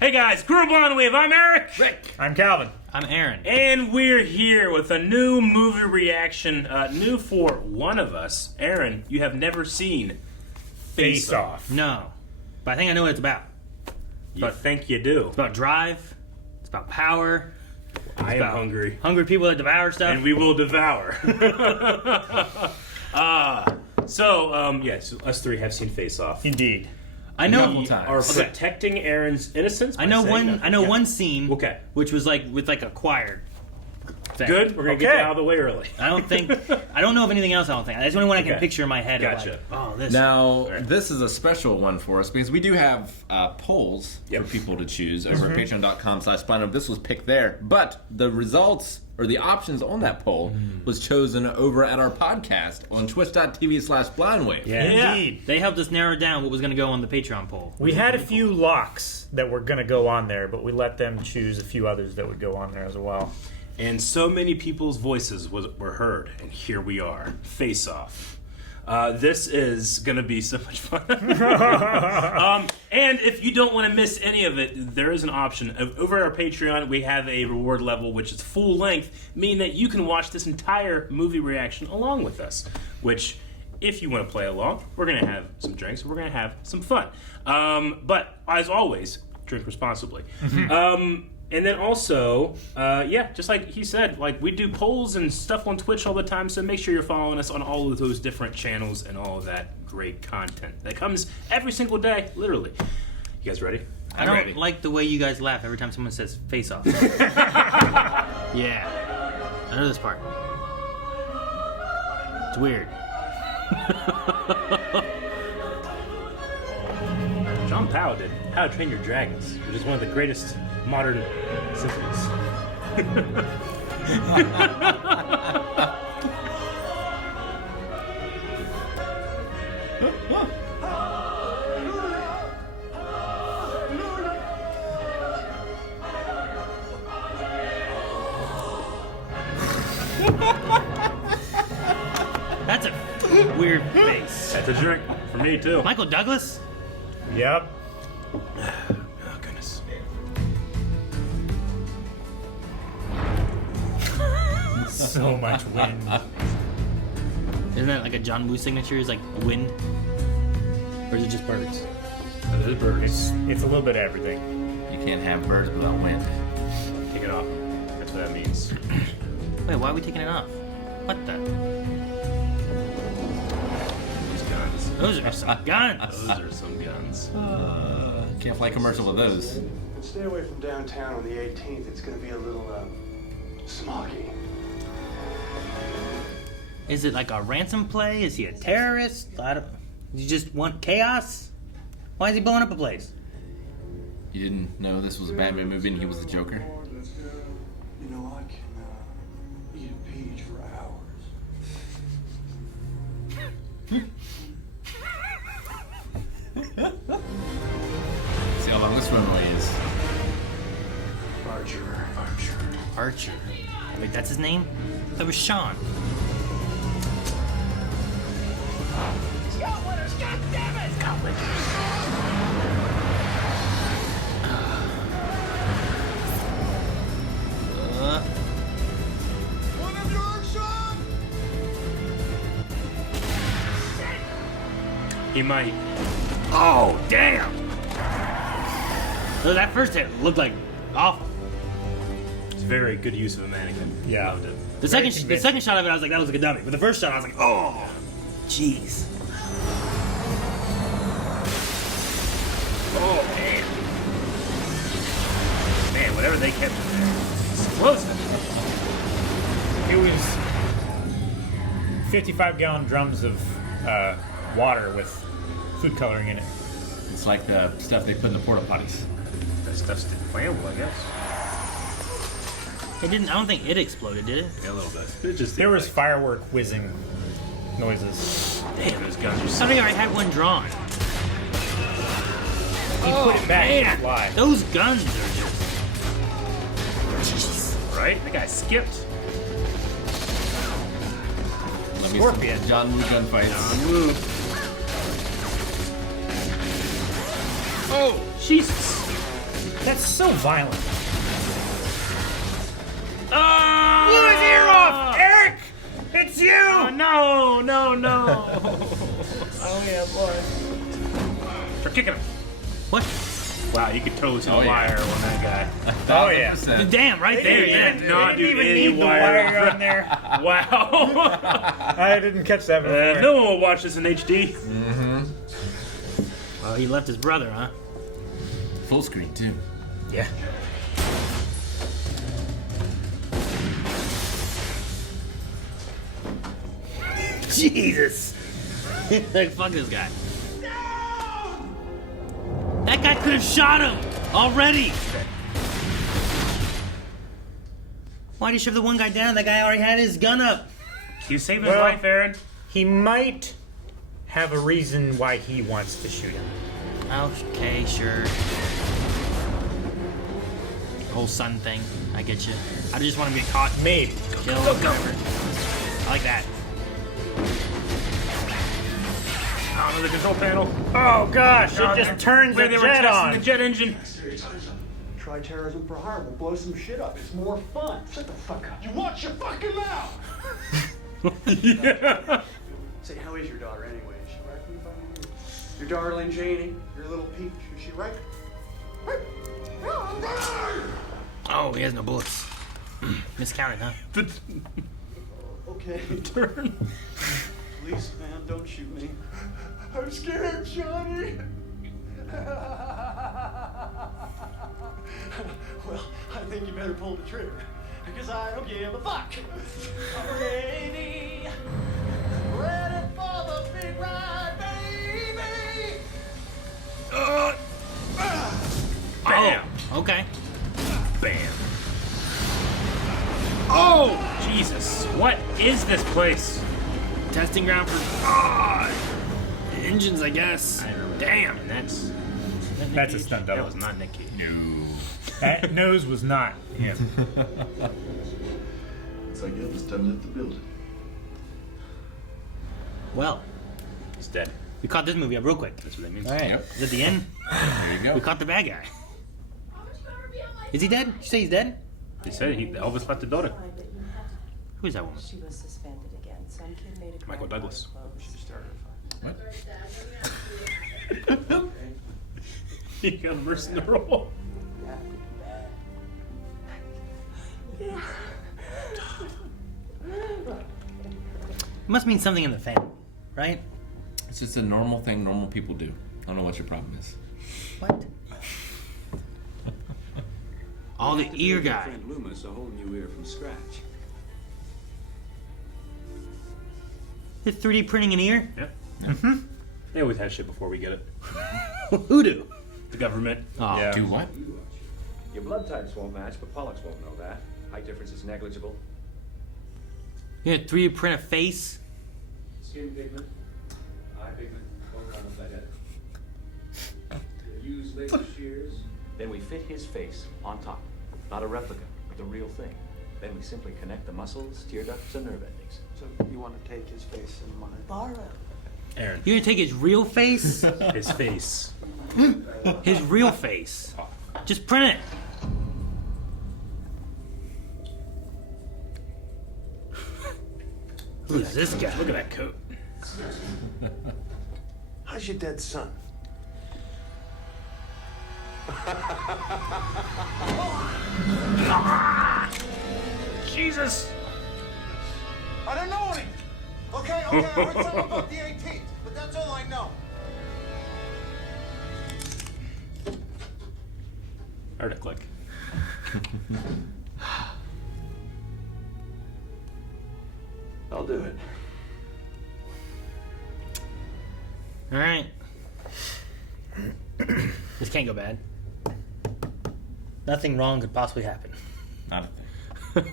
Hey guys, Group on Wave. I'm Eric. Rick. I'm Calvin. I'm Aaron. And we're here with a new movie reaction, new for one of us. Aaron, you have never seen Faceoff. No. But I think I know what it's about. You think you do. It's about drive. It's about power. I am hungry. Hungry people that devour stuff. And we will devour. Yes, us three have seen Faceoff. Indeed. I know. We are protecting Aaron's innocence. I know one scene. Okay. Which was with acquired. Thing. Good. We're gonna get that out of the way early. I don't know of anything else. That's the only one I can picture in my head. Gotcha. This. Now, this is a special one for us because we do have polls for people to choose over at patreon.com/Spino. This was picked there, but the results or the options on that poll was chosen over at our podcast on twitch.tv/blindwave. Yeah, indeed. They helped us narrow down what was going to go on the Patreon poll. We had a few locks that were going to go on there, but we let them choose a few others that would go on there as well. And so many people's voices were heard, and here we are, Face-Off. This is going to be so much fun. And if you don't want to miss any of it, there is an option. Over at our Patreon, we have a reward level, which is full length, meaning that you can watch this entire movie reaction along with us, which, if you want to play along, we're going to have some drinks, we're going to have some fun. But, as always, drink responsibly. And then also, just like he said, we do polls and stuff on Twitch all the time, so make sure you're following us on all of those different channels and all of that great content that comes every single day, literally. You guys ready? I don't like the way you guys laugh every time someone says face off. Yeah. I know this part. It's weird. John Powell did How to Train Your Dragons, which is one of the greatest modern symphonies. That's a weird face. That's a drink for me too. Michael Douglas? Yep. Oh goodness. So much wind. Isn't that like a John Woo signature? Is like wind? Or is it just birds? It is birds. It's a little bit of everything. You can't have birds without wind. Take it off. That's what that means. Wait, why are we taking it off? What the? Those guns. Those are some guns. Those are some guns. Can't fly commercial with those. Stay away from downtown on the 18th. It's going to be a little, smoggy. Is it like a ransom play? Is he a terrorist? You just want chaos? Why is he blowing up a place? You didn't know this was a Batman movie and he was the Joker? You know, I can, eat a peach for hours. See how long this runway is. Archer. Wait, that's his name? That was Sean. He might. Oh, damn! So that first hit looked like awful. It's very good use of a mannequin. Yeah. Loved it. The second shot of it, I was like, that was like a dummy. But the first shot, I was like, oh, jeez. Oh, man. Man, whatever they kept in there. Explosive. It was 55-gallon drums of water with food coloring in it. It's like the stuff they put in the porta potties. That stuff's flammable, I guess. It didn't. I don't think it exploded, did it? Yeah, a little bit. It just There was firework whizzing noises. Damn, those guns are so... Somebody already had one drawn. He put it back in the fly. Those guns are just... Jesus. Right? That guy skipped. Let me Scorpion. see John Woo gunfights. John Woo. Oh, Jesus. That's so violent. Oh! Blew his ear off! Eric! It's you! Oh, no. Oh, yeah, boy. Start kicking him. What? Wow, you could totally see the Oh, yeah. wire on that guy. Oh, yeah. 100%. Damn, right there, yeah. Not Didn't even any need the wire on there. Wow. I didn't catch that before. No one will watch this in HD. Well, he left his brother, huh? Full screen, too. Yeah. Jesus. Like, fuck this guy. That guy could have shot him already. Why'd he shove the one guy down? That guy already had his gun up. You saved his Well- life, Aaron. He might have a reason why he wants to shoot him. Okay, sure. Whole son thing. I get you. I just want to get caught, Maybe. killed, whatever. I like that. Out of the control panel. Oh gosh, it just turns the Where they were jet testing on. the jet engine. Try terrorism for hire. We'll blow some shit up. It's more fun. Shut the fuck up. You watch your fucking mouth. Yeah. Say, how is your daughter anyway? Is she right for you fucking? Your darling Janie, your little peach. Is she right? Oh, he has no bullets. Miscounted, huh? Okay. Turn. Please, man, don't shoot me. I'm scared, Johnny. Well, I think you better pull the trigger, because I don't give a fuck. I'm ready. Ready for the big ride, baby. Bam. Oh, okay. Bam. Oh, Jesus. What is this place? Testing ground for engines, I guess. Damn. And that's That's a stunt That double. was not Nick Cage. No. That nose was not him. It's like Elvis done left the building. Well, He's dead. we caught this movie up real quick. That's what that means. All right. Yep. Is it the end? There you We go. caught the bad guy. Is he dead? Did you say he's dead? He said Elvis left the building. Who is that woman? She was suspended again. Some kid made a Michael crime Douglas. out of clothes. What? He got immersed in the role. It must mean something in the family, right? It's just a normal thing normal people do. I don't know what your problem is. What? Oh, the ear guy. Friend Loomis a whole new ear from scratch. Did 3D printing an ear? Yeah. They always have shit before we get it. Who do? The government. Oh, Yeah. Do what? Your blood types won't match, but Pollux won't know that. Height difference is negligible. you gonna 3D print a face? Skin pigment, eye pigment, both almost identical. We use laser shears. Then we fit his face on top. Not a replica, but the real thing. Then we simply connect the muscles, tear ducts, and nerve endings. So you want to take his face and mine? Borrow. Aaron. You gonna take his real face? His face. His real face. Just print it. Who's this guy? Look at that coat. How's your dead son? Jesus. I don't know anything. Okay, I heard something about the 18th, but that's all I know. Heard it click. I'll do it. All right. This can't go bad. Nothing wrong could possibly happen. Not a thing.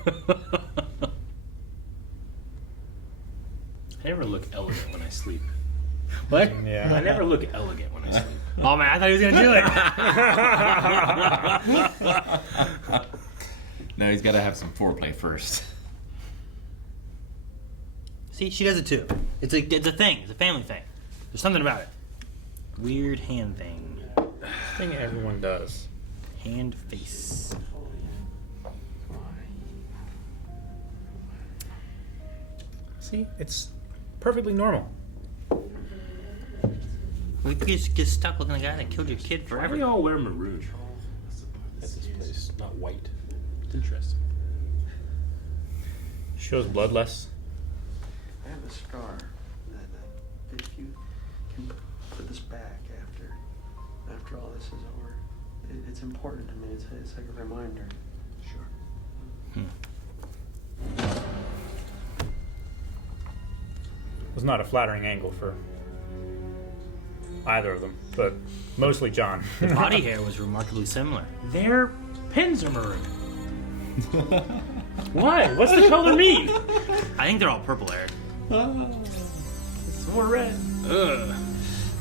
I never look elegant when I sleep. What? I Yeah. never look elegant when I sleep. Oh man, I thought he was gonna do it. No, he's got to have some foreplay first. See, she does it too. It's a thing. It's a family thing. There's something about it. Weird hand thing. Thing everyone does. Hand face. See, it's perfectly normal. We could just get stuck looking at the guy that killed your kid Why do forever. we all wear maroon at this place? Not white. It's interesting. Shows bloodless. I have a scar that if you can put this back after all this is over, it's important to me. It's like a reminder. Sure. It was not a flattering angle for either of them, but mostly John. The body hair was remarkably similar. Their pins are maroon. Why? What's the color mean? I think they're all purple hair. It's more red. Ugh.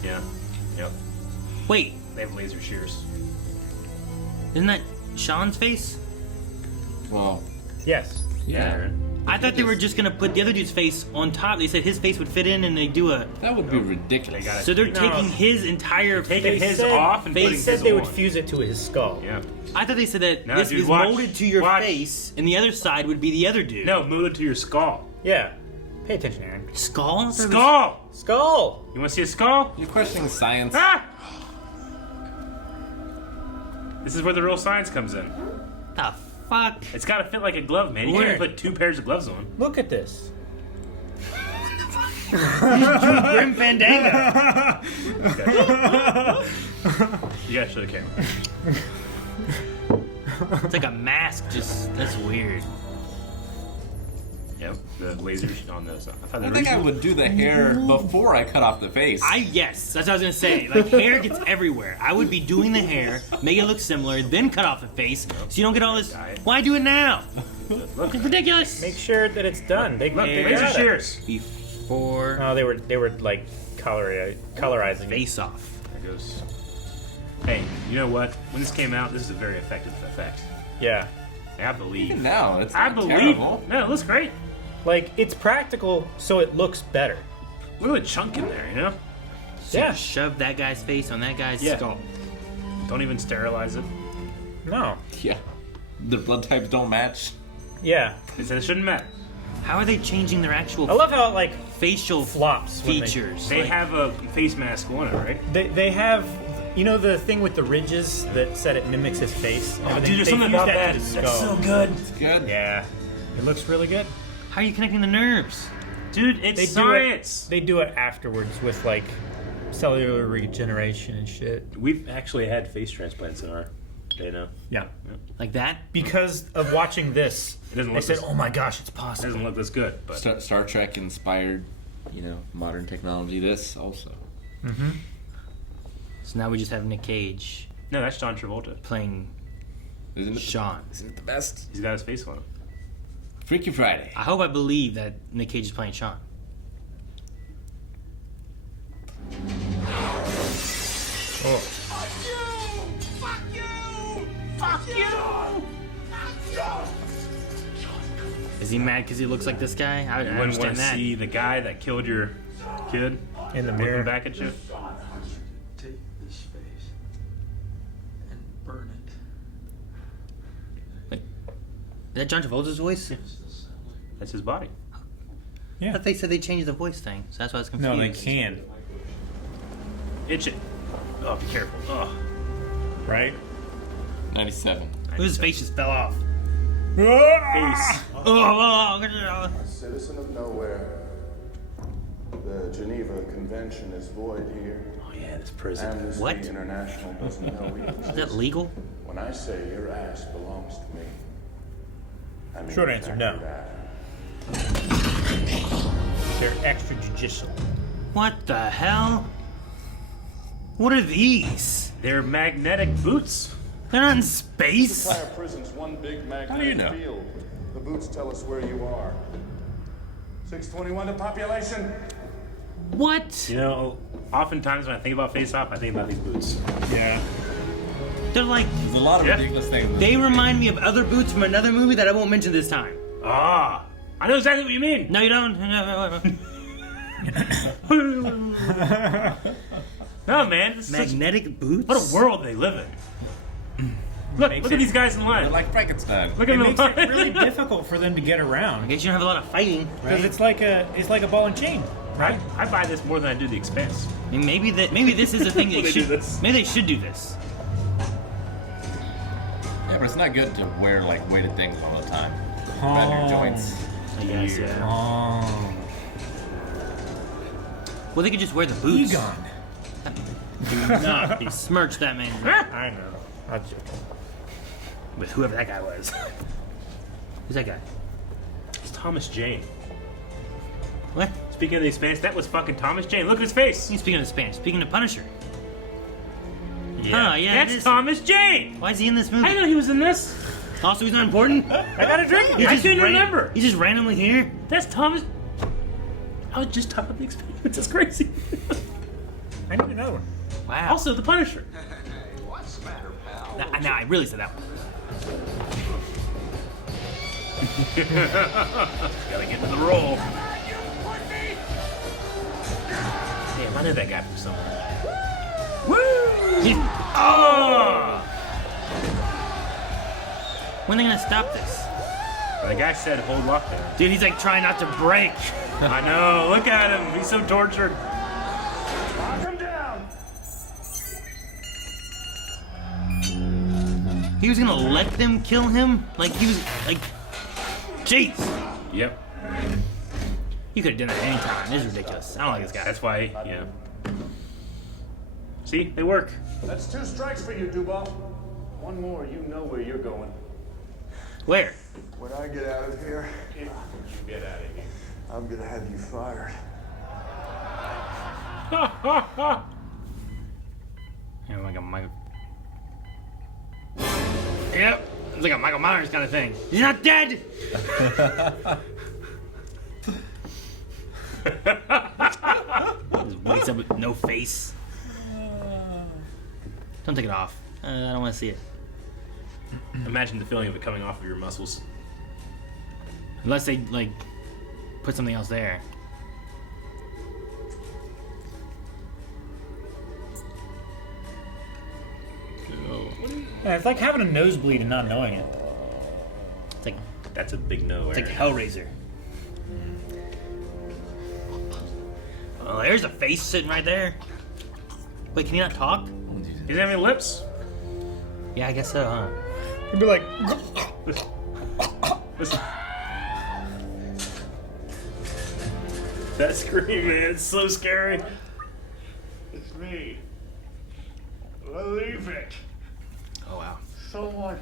Yeah. Yep. Wait, They have laser shears. isn't that Sean's face? Well, Yes. Yeah. I thought they were just gonna put the other dude's face on top. They said his face would fit in, and they do a. that would be ridiculous. They got So they're No. taking his entire Taking face. his off and they putting said his they on. would fuse it to his skull. Yeah. I thought they said that No, this dude, is watch. molded to your Watch. face, and the other side would be the other dude. No, move it to your skull. Yeah. Pay attention, Aaron. Skull? Skull! Skull! You want to see a skull? You're questioning science. Ah! This is where the real science comes in. The fuck? It's got to fit like a glove, man. You can't Where? even put 2 pairs of gloves on. Look at this. Grim Fandango. You gotta show the camera. It's like a mask. That's weird. Yep, the lasers on those. I thought they I were think I would do the hair before I cut off the face. Yes, that's what I was gonna say. Like hair gets everywhere. I would be doing the hair, make it look similar, then cut off the face, so you don't get all this. Why do it now? Look, It's ridiculous. Make sure that it's done. They look, they laser got it. shears. Before Oh, they were like colorizing it. Face-Off. There goes. Hey, you know what? When this came out, this is a very effective effect. Yeah. I believe. Even now, it's I not believe. terrible. No, it looks great. Like, it's practical, so it looks better. Look at the chunk in there, you know? So Yeah. you shove that guy's face on that guy's Yeah. skull. Don't even sterilize it. No. Yeah. The blood types don't match. Yeah. They said it shouldn't matter. How are they changing their actual I love how it, like, facial flops when they- features? They Like, have a face mask on it, right? They have, you know, the thing with the ridges that said it mimics his face? Oh, They- dude, there's they something fused about to that. his That's skull. so good. It's good. Yeah. It looks really good. how are you connecting the nerves? Dude, it's They science. They do it afterwards with, like, cellular regeneration and shit. We've actually had face transplants in our day now. Yeah. Like that? Because of watching this, It doesn't they look said, this- oh my gosh, it's It possible. doesn't look this good, but Star Trek inspired, modern technology. This also. So now we just have Nick Cage no, that's John Travolta. playing Isn't it? Sean. Isn't it the best? He's got his face on it. Freaky Friday. I hope I believe that Nick Cage is playing Sean. Oh. Is he mad because he looks like this guy? I You wouldn't want understand to that. see the guy that killed your kid In the looking mirror. back at you. Take this face and burn it. Is that John Travolta's voice? That's his body. I thought they said they changed the voice thing, so that's why I was confused. No, they can. Itch it. Oh, be careful. Oh. Right? 97. His face just fell off. Face. Oh, Citizen of nowhere. The Geneva Convention is void here. Oh yeah, this prison. Amnesty What? International doesn't know we exist. is that legal? When I say your ass belongs to me, I mean Short answer, no. exactly that. They're extrajudicial. What the hell? What are these? They're magnetic boots. They're not in This space. entire prison's one big magnetic do you know? field. The boots tell us where you are. 621 to population. What? You know, oftentimes when I think about Face-Off, I think about these boots. Yeah. They're like, There's a lot of Yeah. ridiculous things. they remind me of other boots from another movie that I won't mention this time. Ah, I know exactly what you mean. No, you don't. No, man. This is such, Magnetic boots? what a world they live in. Look Makes at it- these guys in They're line. like Frankenstein. Look It at makes them. it really difficult for them to get I around guess you don't have a lot of fighting, because right? it's like a ball and chain, right? I buy this more than I do The Expanse. I mean, maybe this is a thing they Will they do should. this? Maybe they should do this. Yeah, but it's not good to wear like weighted things all the time. Around your joints. I guess. Yeah. Oh, Well, they could just wear the boots. Egon. Do not besmirch that man I know. I'll joke. with whoever that guy was. Who's that guy? It's Thomas Jane. What? Speaking of The Expanse, that was fucking Thomas Jane. Look at his face. He's speaking of Spanish. Speaking of Punisher. Yeah, Huh, yeah, it that's is. Thomas Jane. Why is he in this I movie? didn't know he was in this. Also, he's not important. I got a drink. He's I just couldn't ran- remember. He's just randomly here. That's Thomas. I was just talking about The Expanse. It's crazy. I need another one. Wow. Also, The Punisher. What's the matter, pal? Nah, I really said that one. Gotta get to the role. Damn, I know that guy from somewhere. Woo! Oh! When are they gonna stop this? The guy said, "Hold lockdown." Dude, he's like trying not to break. I know. Look at him. He's so tortured. Lock him down. He was gonna let them kill him? Like, he was, like... Jeez! Yep. You could've done that anytime. This is ridiculous. I don't like this guy. That's why. Yeah. See, they work. That's 2 strikes for you, Dubois. One more, you know where you're going. Where? When I get out of here, If you get out of here. I'm gonna have you fired. Yeah, like a Michael... Yep. It's like a Michael Myers kind of thing. He's not dead! Just wakes up with no face. Don't take it off. I don't want to see it. Imagine the feeling of it coming off of your muscles. Unless they, like, put something else there. Yeah, it's like having a nosebleed and not knowing it. It's like, That's a big no. it's like Aaron. Hellraiser. Oh, there's a face sitting right there. Wait, can he not talk? He doesn't have any lips. Yeah, I guess so, huh? You'd be like, Listen. That scream, man, it's so scary. It's me. Believe it. Oh, wow. Someone.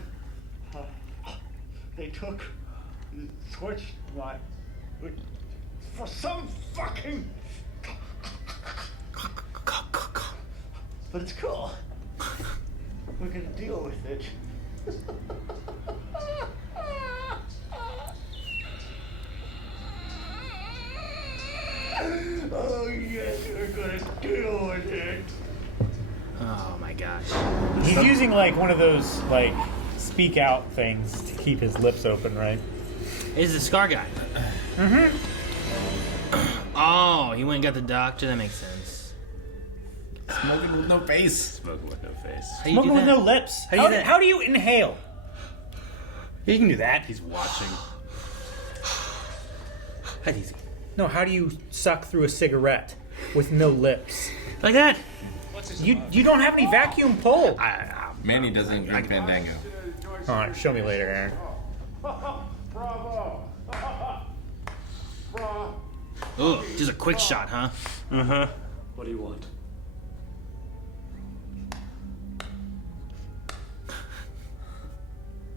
They took. Switched my. For some fucking. But it's cool. We're gonna deal with it. Oh yes, we're gonna deal with it. Oh, my gosh. he's using like one of those like speak out things to keep his lips open, right? It's the Scar guy. Mm-hmm. Oh, he went and got the doctor. That makes sense. Smoking with no face. Smoking with no face. How do you Smoking do with that? no lips. How do you do that? How do you inhale? You can do that. He's watching. That's easy. No, how do you suck through a cigarette with no lips? Like that. You don't have any vacuum pull. Manny doesn't drink Fandango. All right, show me later, Aaron. Bravo! Bravo! Oh, just a quick shot, huh? Uh-huh. What do you want?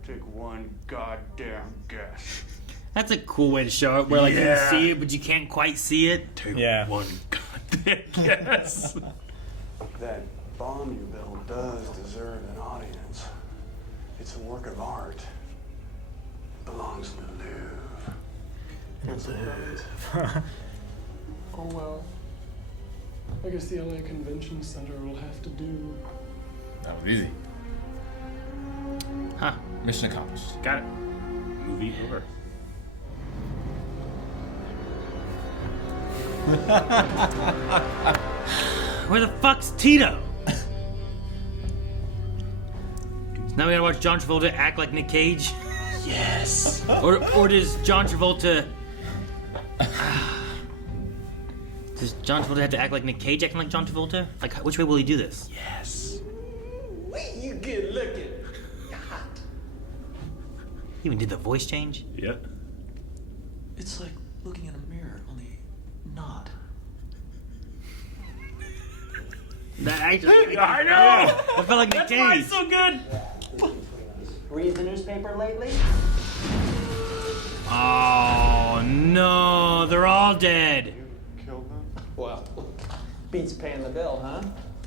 Take one goddamn guess. That's a cool way to show it, where like you Yeah. can see it, but you can't quite see it. Yeah. One goddamn guess. That bomb you built does deserve an audience. It's a work of art. It belongs in the Louvre. Oh well. I guess the LA Convention Center will have to do. That was easy. Huh. Mission accomplished. Got it. Movie over. Where the fuck's Tito? Now we gotta watch John Travolta act like Nick Cage. Yes. Or does John Travolta... Does John Travolta have to act like Nick Cage acting like John Travolta? Like, which way will he do this? Yes. You good looking. He even did the voice change? Yep. It's like looking in a mirror, only not. That actually... I know! I felt like Nick That's why Cage. it's so good! Read the newspaper lately? Oh, no. They're all dead. Killed them? Well, beats paying the bill, huh?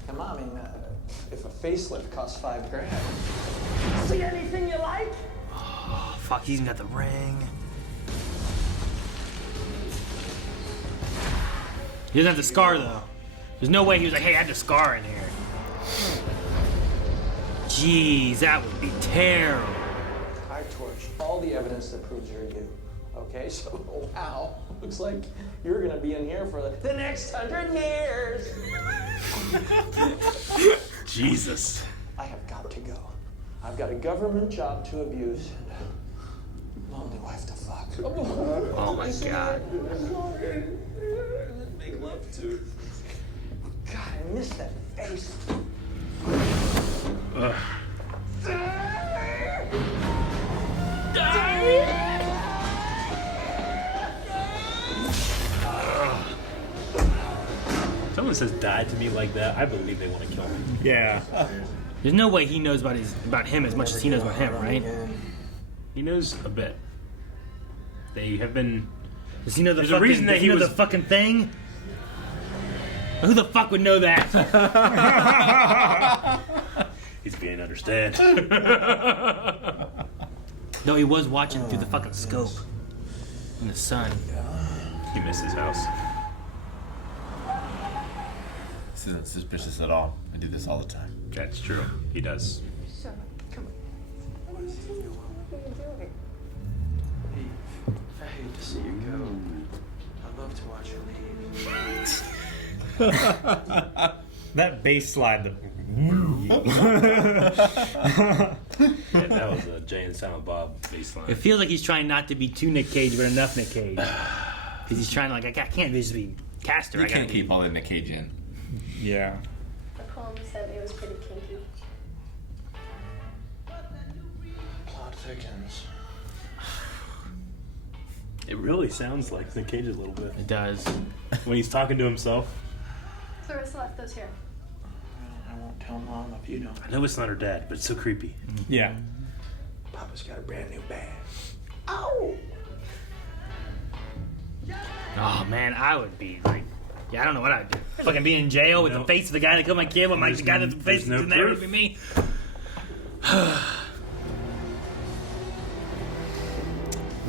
Come on, I mean, if a facelift costs $5,000. See anything you like? Oh, fuck, he's even got the ring. He doesn't have the scar, though. There's no way he was like, hey, I had the scar in here. Jeez, that would be terrible. I torched all the evidence that proves you're you. Okay, so wow, looks like you're gonna be in here for the next 100 years. Jesus. I have got to go. I've got a government job to abuse and a lonely wife to fuck. Oh my god. Make love to. God, I missed that face. Ugh. Someone says "die" to me like that, I believe they want to kill me. Yeah. There's no way he knows about him as much as he knows about him, right? He knows a bit. They have been. Does he know the There's fucking, a reason that does he know was the fucking thing? Who the fuck would know that? He's being understand. No, he was watching through the fucking scope in the sun. He missed his house. This isn't suspicious at all. I do this all the time. That's true. He does. So, come on. What are you doing? I hate to see you go. I'd love to watch you leave. That bass slide. Yeah, that was a Jay and Silent Bob baseline. It feels like he's trying not to be too Nick Cage, but enough Nick Cage. Because he's trying to, like, I can't just be Caster. You I gotta can't keep all the Nick Cage in. Yeah. The poem said it was pretty kinky. Plot thickens. It really sounds like Nick Cage a little bit It does. when he's talking to himself. Clarissa left those here. I won't tell Mom if you don't. I know it's not her dad, but it's so creepy. Yeah. Papa's got a brand new bag. Ow! Oh, man, I would be, like, yeah, I don't know what I'd do. Fucking be in jail with the face of the guy that killed my kid, with the guy that's the face no in there proof. would be me.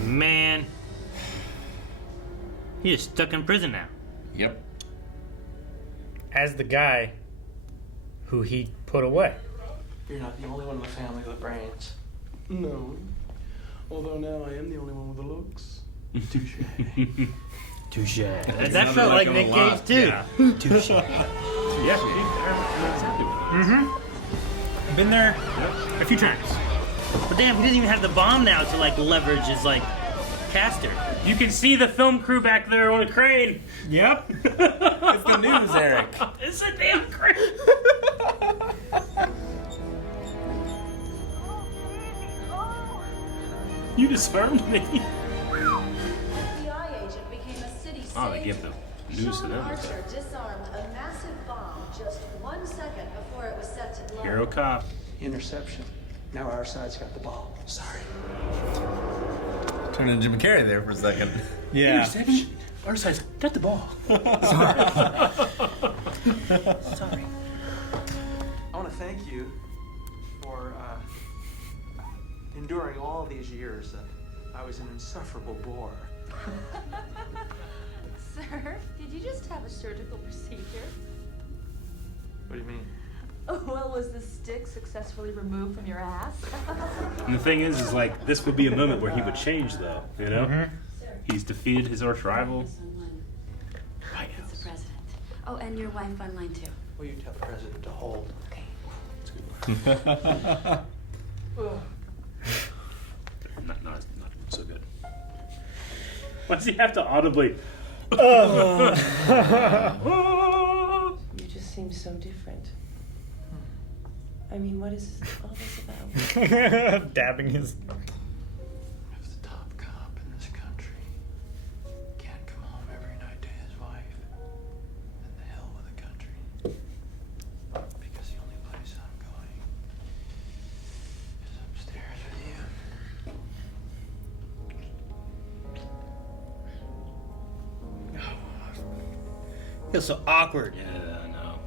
Man. He is stuck in prison now. Yep. As the guy who he put away. You're not the only one in the family with brains. No. Although now I am the only one with the looks. Touche. Touche. That sounded felt like like him a Nick lot. Cage, too. Yeah. Touche. Yeah, I've been there a few times. But damn, he doesn't even have the bomb now to, like, leverage his, like, caster. you can see the film crew back there on a crane. Yep. It's the news, Eric. It's a damn crane. You disarmed me. FBI agent became a city savior. Oh, they give the news to Sean them. Archer disarmed a massive bomb just 1 second before it was set to blow. Hero cop. Interception. Now our side's got the ball. Sorry. Turned into Jim Carrey there for a second. Yeah. Interception. Our side's got the ball. Sorry. I want to thank you for enduring all these years that I was an insufferable bore. Sir, did you just have a surgical procedure? What do you mean? Oh, well, was the stick successfully removed from your ass? And the thing is like, this would be a moment where he would change, though. You know? He's defeated his arch rival. White It's House. the president. Oh, and your wife online too. Will you tell the president to hold? Okay. Not so good. Why does he have to audibly? You just seem so different. I mean, what is all this about? Dabbing his. If the top cop in this country can't come home every night to his wife, then the hell with the country. Because the only place I'm going is upstairs with you. Feels so awkward. Yeah, I know.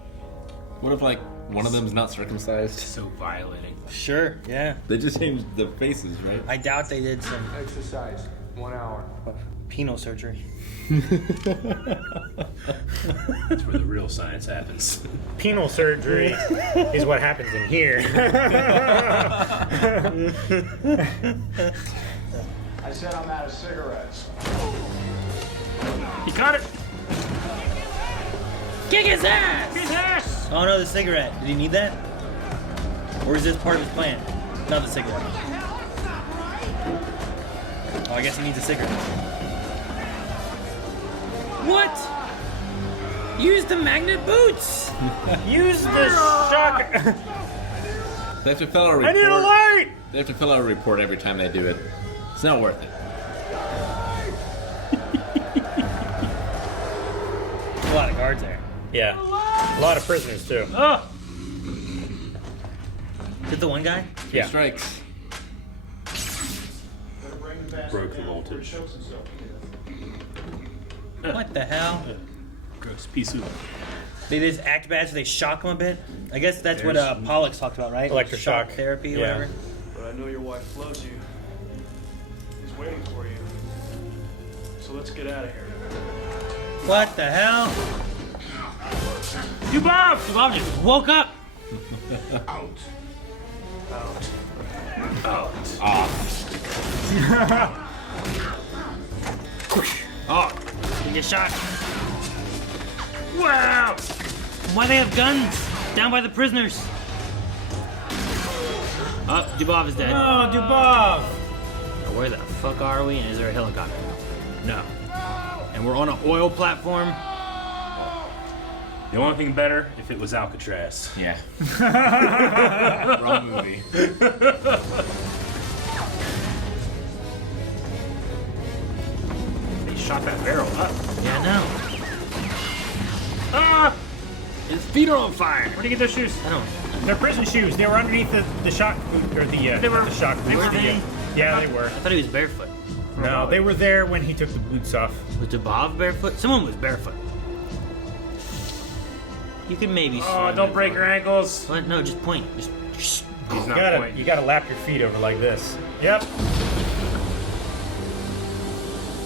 What if like one of them's not circumcised? So violating. Sure, yeah. They just changed the faces, right? I doubt they did some Exercise, 1 hour. penal surgery. That's where the real science happens. Penal surgery is what happens in here. I said I'm out of cigarettes. He caught it. Kick his ass! His ass. Oh no, the cigarette. Did he need that? Or is this part of his plan? Not the cigarette. Oh, I guess he needs a cigarette. What? Use the magnet boots! Use the shock. They have to fill out a report. I need a light! They have to fill out a report every time they do it. It's not worth it. A lot of guards there. Yeah. A lot of prisoners, too. Oh. Is it the one guy? Yeah. Strikes. Broke the voltage. What the hell? Gross piece of. They just act bad, so they shock him a bit. I guess that's what Pollux talked about, right? Electroshock. Therapy, Yeah. whatever. But I know your wife loves you. He's waiting for you. So let's get out of here. What the hell? Dubov! Dubov just woke up. Out. Out. Out. Oh, he get shot. Wow! Why they have guns down by the prisoners? Oh, Dubov is dead. Oh, Dubov! Where the fuck are we? And is there a helicopter? No. And we're on an oil platform. The only thing better if it was Alcatraz. Yeah. Wrong movie. They shot that barrel up. Yeah, I know. Ah! His feet are on fire. Where'd you get those shoes? I don't. They're prison shoes. They were underneath the shock boot, or the They were- not the shock boot. Were they? Yeah, they were. I thought he was barefoot. No, they were there when he took the boots off. Was Dubov barefoot? Someone was barefoot. You could maybe. Oh, swim don't it break for- your ankles. What? No, just point. Just. He's You not gotta, pointing. you gotta lap your feet over like this. Yep.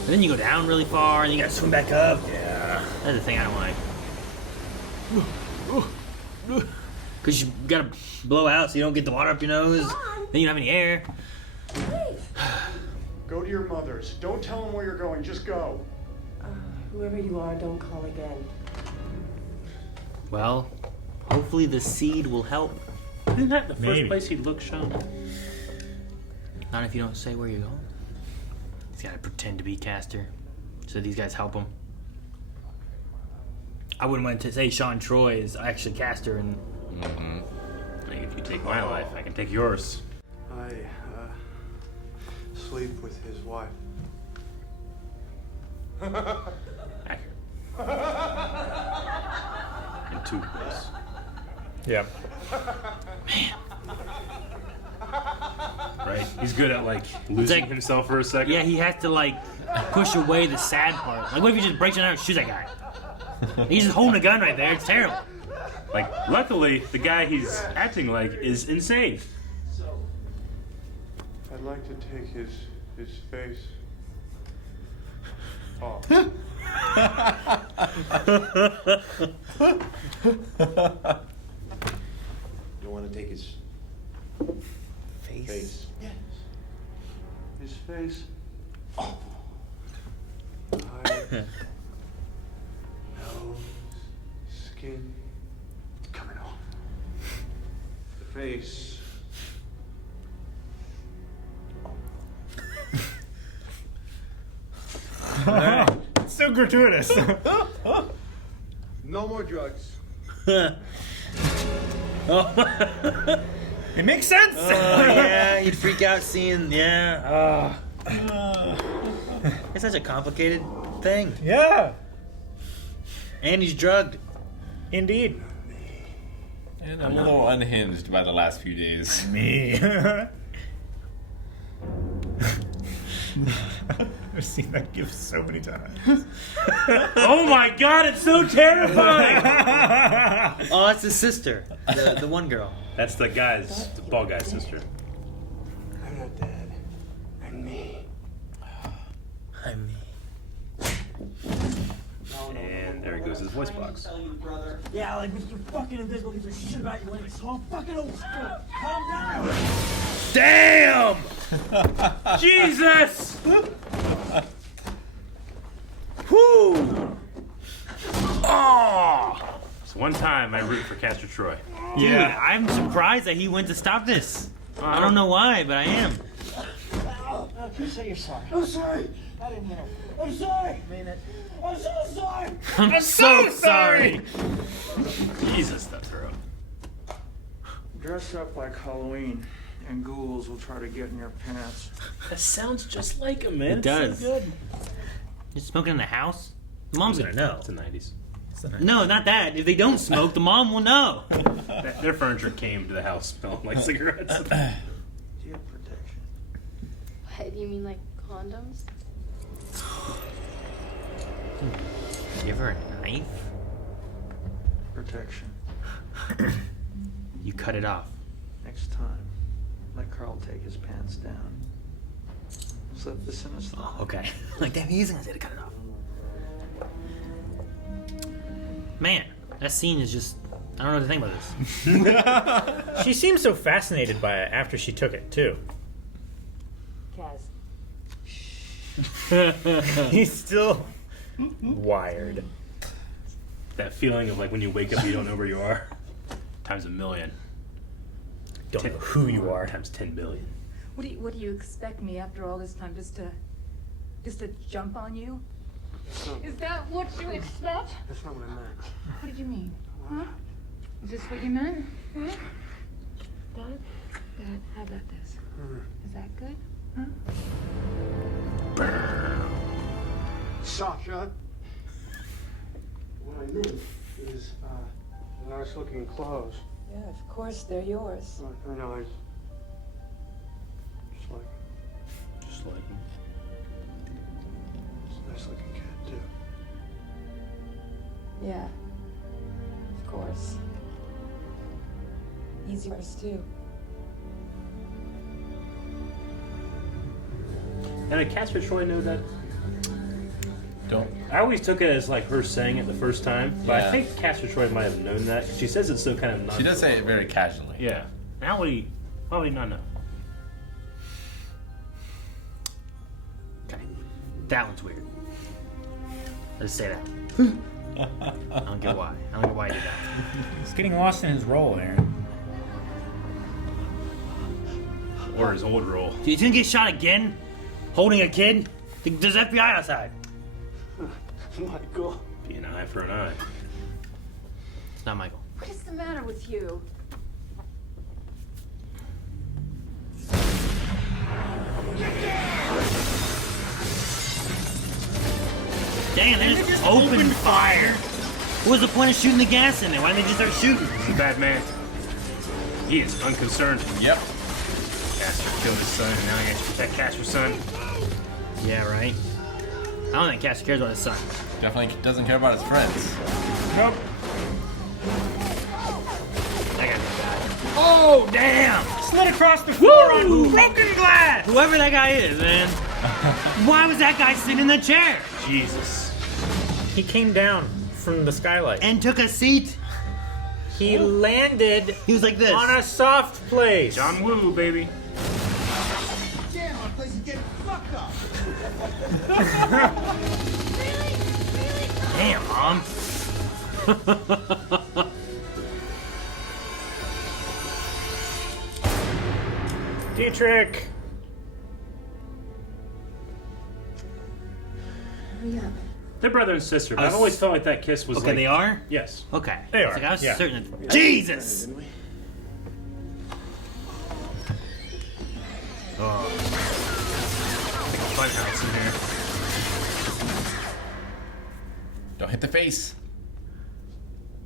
And then you go down really far, and you gotta swim back up. Yeah. That's the thing I don't like. Cause you gotta blow out so you don't get the water up your nose. Then you don't have any air. Go to your mother's. Don't tell them where you're going. Just go. Whoever you are, don't call again. Well, hopefully the seed will help. Isn't that the first Maybe. place he'd look, Sean? Not if you don't say where you're going. He's gotta pretend to be Caster, so these guys help him. I wouldn't want to say Sean Troy is actually Caster, and Like, if you take my life, I can take yours. I sleep with his wife. Accurate. In 2 ways. Yep. Right? He's good at, like, losing like- himself for a second. yeah, he has to like push away the sad part. Like, what if he just breaks it out and shoots that guy? He's just holding a gun right there. It's terrible. Like, luckily, the guy he's acting like is insane. I'd like to take his face off. You want to take his face? Yes. His face. Oh. Eyes. Nose. Skin. Coming off. The face. It's so gratuitous. No more drugs. It makes sense. Oh, yeah, you'd freak out seeing, It's such a complicated thing. Yeah. And he's drugged. Indeed. And I'm a little unhinged by the last few days. Me. I've seen that gif so many times. Oh my god, it's so terrifying! Oh, that's his sister. The one girl. That's the bald guy's sister. I'm not dead. I'm me. I'm me. And there goes his voice box. Yeah, like Mr. fucking invisible gives a shit about your limits. Oh, fucking old school. Calm down. Damn! Jesus! Whoo! Oh! It's one time I root for Castor Troy. Dude, I'm surprised that he went to stop this. I don't know why, but I am. Can you say you're sorry? I'm sorry. I didn't mean it. I'm sorry. I mean it. I'm so sorry. I'm so sorry. Jesus, that's rough. Dress up like Halloween, and ghouls will try to get in your pants. That sounds just like him, man. It does. It's so good. You're smoking in the house? The mom's gonna know. It's the 90s. No, not that. If they don't smoke, the mom will know. Their furniture came to the house smelling like cigarettes. Do you have protection? What, you mean like condoms? Give her a knife? Protection. You cut it off. Next time, let Carl take his pants down. Slip this in his thigh. Okay. Like, damn, he isn't gonna say to cut it off. Man, that scene is just... I don't know what to think about this. She seemed so fascinated by it after she took it, too. Kaz. He's still wired. That feeling of like when you wake up, you don't know where you are. Times a million. Don't know who you are. Times 10 billion. What do you expect me after all this time just to jump on you? Is that what you expect? That's not what I meant. What did you mean? Huh? Is this what you meant? Huh? Dad, how about this? Is that good? Huh? Sasha. What I meant is, nice looking clothes. Yeah, of course, they're yours. I know, just like him. He's a nice looking kid, too. Yeah, of course. He's yours, too. And did Casper Troy know that? Don't. I always took it as like her saying it the first time, but Yeah. I think Casper Troy might have known that. She says it's so kind of. She does say it very casually. Yeah. Now why would he not know? Okay. That one's weird. Let's say that. I don't get why. I don't get why he did that. He's getting lost in his role, Aaron. Or his old role. He's gonna get shot again? Holding a kid? There's FBI outside. Michael. Be an eye for an eye. It's not Michael. What is the matter with you? Damn, they just opened fire. What was the point of shooting the gas in there? Why didn't they just start shooting? He's a bad man. He is unconcerned. Yep. Casper killed his son, and now he has to protect Casper's son. Yeah, right. I don't think Casper cares about his son. Definitely doesn't care about his friends. Nope. That guy's bad. Oh, damn! Slid across the floor on broken glass! Whoever that guy is, man. Why was that guy sitting in the chair? Jesus. He came down from the skylight. And took a seat. He landed He was like this. on a soft place. John Woo, baby. Damn, my place is getting fucked up. Damn, Mom. Dietrich. Hurry up. They're brother and sister, but I've always felt like that kiss was Okay, like... they are? Yes. Okay. They I was are, like, I was yeah. certain that... Jesus! Oh. Fun house in here. Don't hit the face.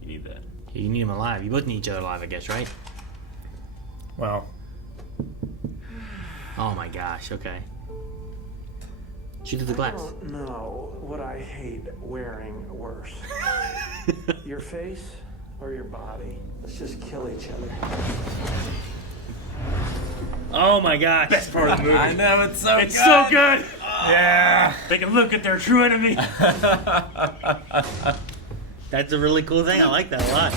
You need that. You need them alive. You both need each other alive, I guess, right? Well. Oh my gosh, okay. Shoot through the glass. I don't know what I hate wearing worse. Your face or your body? Let's just kill each other. Oh my gosh. Best part of the movie. I know, it's so good. It's so good. Yeah. They can look at their true enemy. That's a really cool thing. I like that a lot.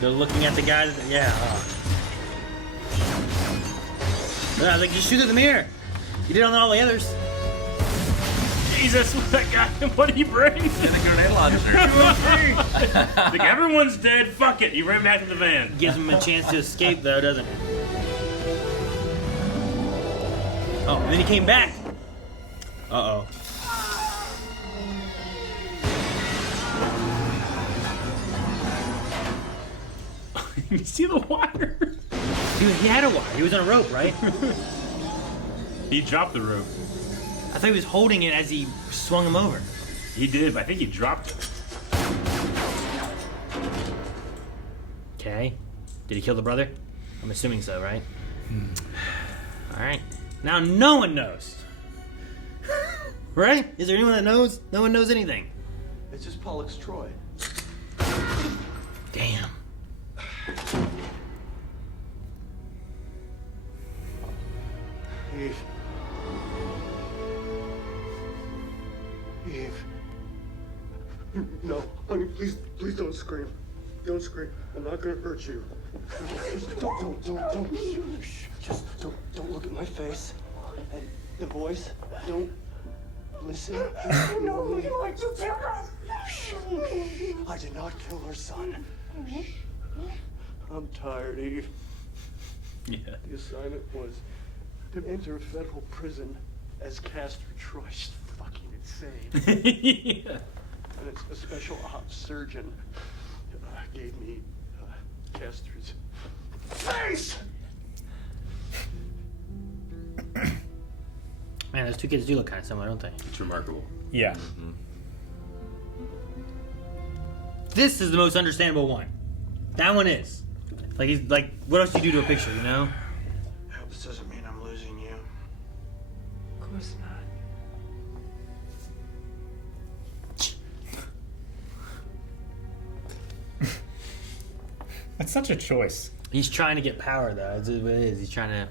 They're looking at the guy. Yeah. Yeah, like just shoot at the mirror. You did on all the others. Jesus, what guy? What did he bring? And a grenade launcher. Like everyone's dead. Fuck it. He ran back to the van. Gives him a chance to escape, though, doesn't it? Oh, and then he came back. Uh-oh. You see the wire? He had a wire. He was on a rope, right? He dropped the rope. I thought he was holding it as he swung him over. He did, but I think he dropped it. Okay. Did he kill the brother? I'm assuming so, right? Alright. Now no one knows. Right? Is there anyone that knows? No one knows anything. It's just Pollux Troy. Damn. Eve. Eve. No, honey, please don't scream. Don't scream. I'm not gonna hurt you. Just don't. Shh. Just don't look at my face. And the voice, don't listen. No, you like to kill her. Shh. I did not kill her son. I'm tired, Eve. Yeah. The assignment was to enter a federal prison as Castor Troy. She's fucking insane. Yeah. And it's a special ops surgeon gave me Castor's face. Man, those two kids do look kind of similar, don't they? It's remarkable. Yeah. Mm-hmm. This is the most understandable one. That one is. Like, he's like, what else do you do to a picture, you know? This doesn't mean I'm losing you. Of course not. That's such a choice. He's trying to get power, though. That's what it is. He's trying to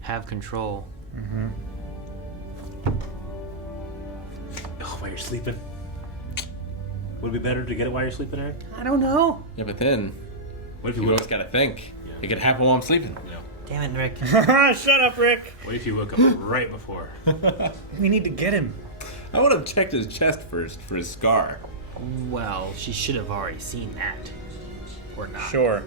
have control. Mm-hmm. Oh, while you're sleeping. Would it be better to get it while you're sleeping, Eric? I don't know. Yeah, but then, What if you you always woke gotta think. It could happen while I'm sleeping. Damn it, Rick. Shut up, Rick. What if you woke up right before? We need to get him. I would have checked his chest first for his scar. Well, she should have already seen that. Or not. Sure.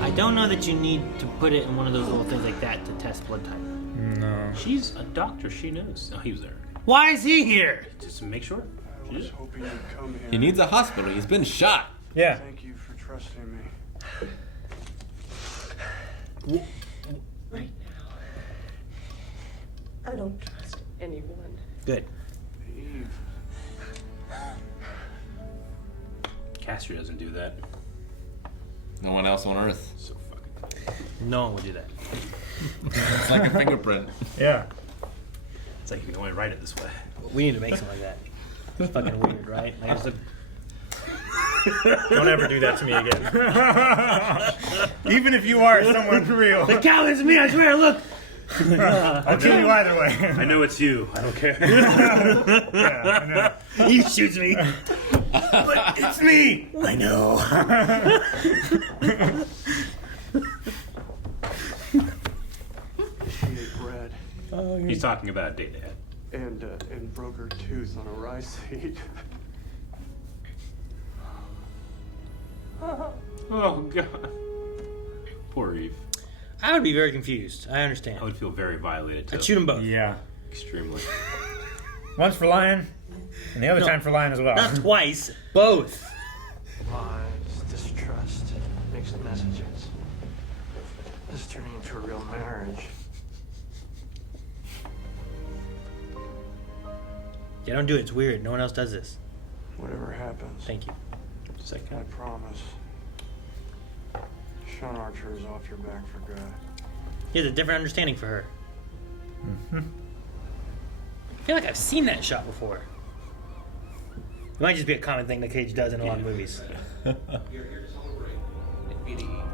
I don't know that you need to put it in one of those little things like that to test blood type. No. She's a doctor. She knows. Oh, he was there. Why is he here? Just to make sure. I was hoping you'd come here. He needs a hospital. He's been shot. Yeah. Thank you for trusting me. Right now, I don't trust anyone. Good. Eve. Castor doesn't do that. No one else on Earth. So fucking. No one would do that. It's like a fingerprint. Yeah. It's like you can only write it this way. We need to make something like that. It's fucking weird, right? Like, it's a... Don't ever do that to me again. Even if you are someone real. The cow is me, I swear, look! I'll kill you either way. I know it's you. I don't care. Yeah, I know. He shoots me. But it's me. I know. She ate bread He's talking about data head. and broke her tooth on a rice seed. Oh god. Poor Eve. I would be very confused. I understand. I would feel very violated too. I'd shoot them both. Yeah. Extremely. Once for lying, and the other No, time for lying as well. Not twice. Both. Lies, distrust, mixed messages. This is turning into a real marriage. Yeah, don't do it. It's weird. No one else does this. Whatever happens, Thank you. I promise. Sean Archer is off your back for good. He has a different understanding for her. Mm-hmm. I feel like I've seen that shot before. It might just be a common thing that Cage does in a lot of movies.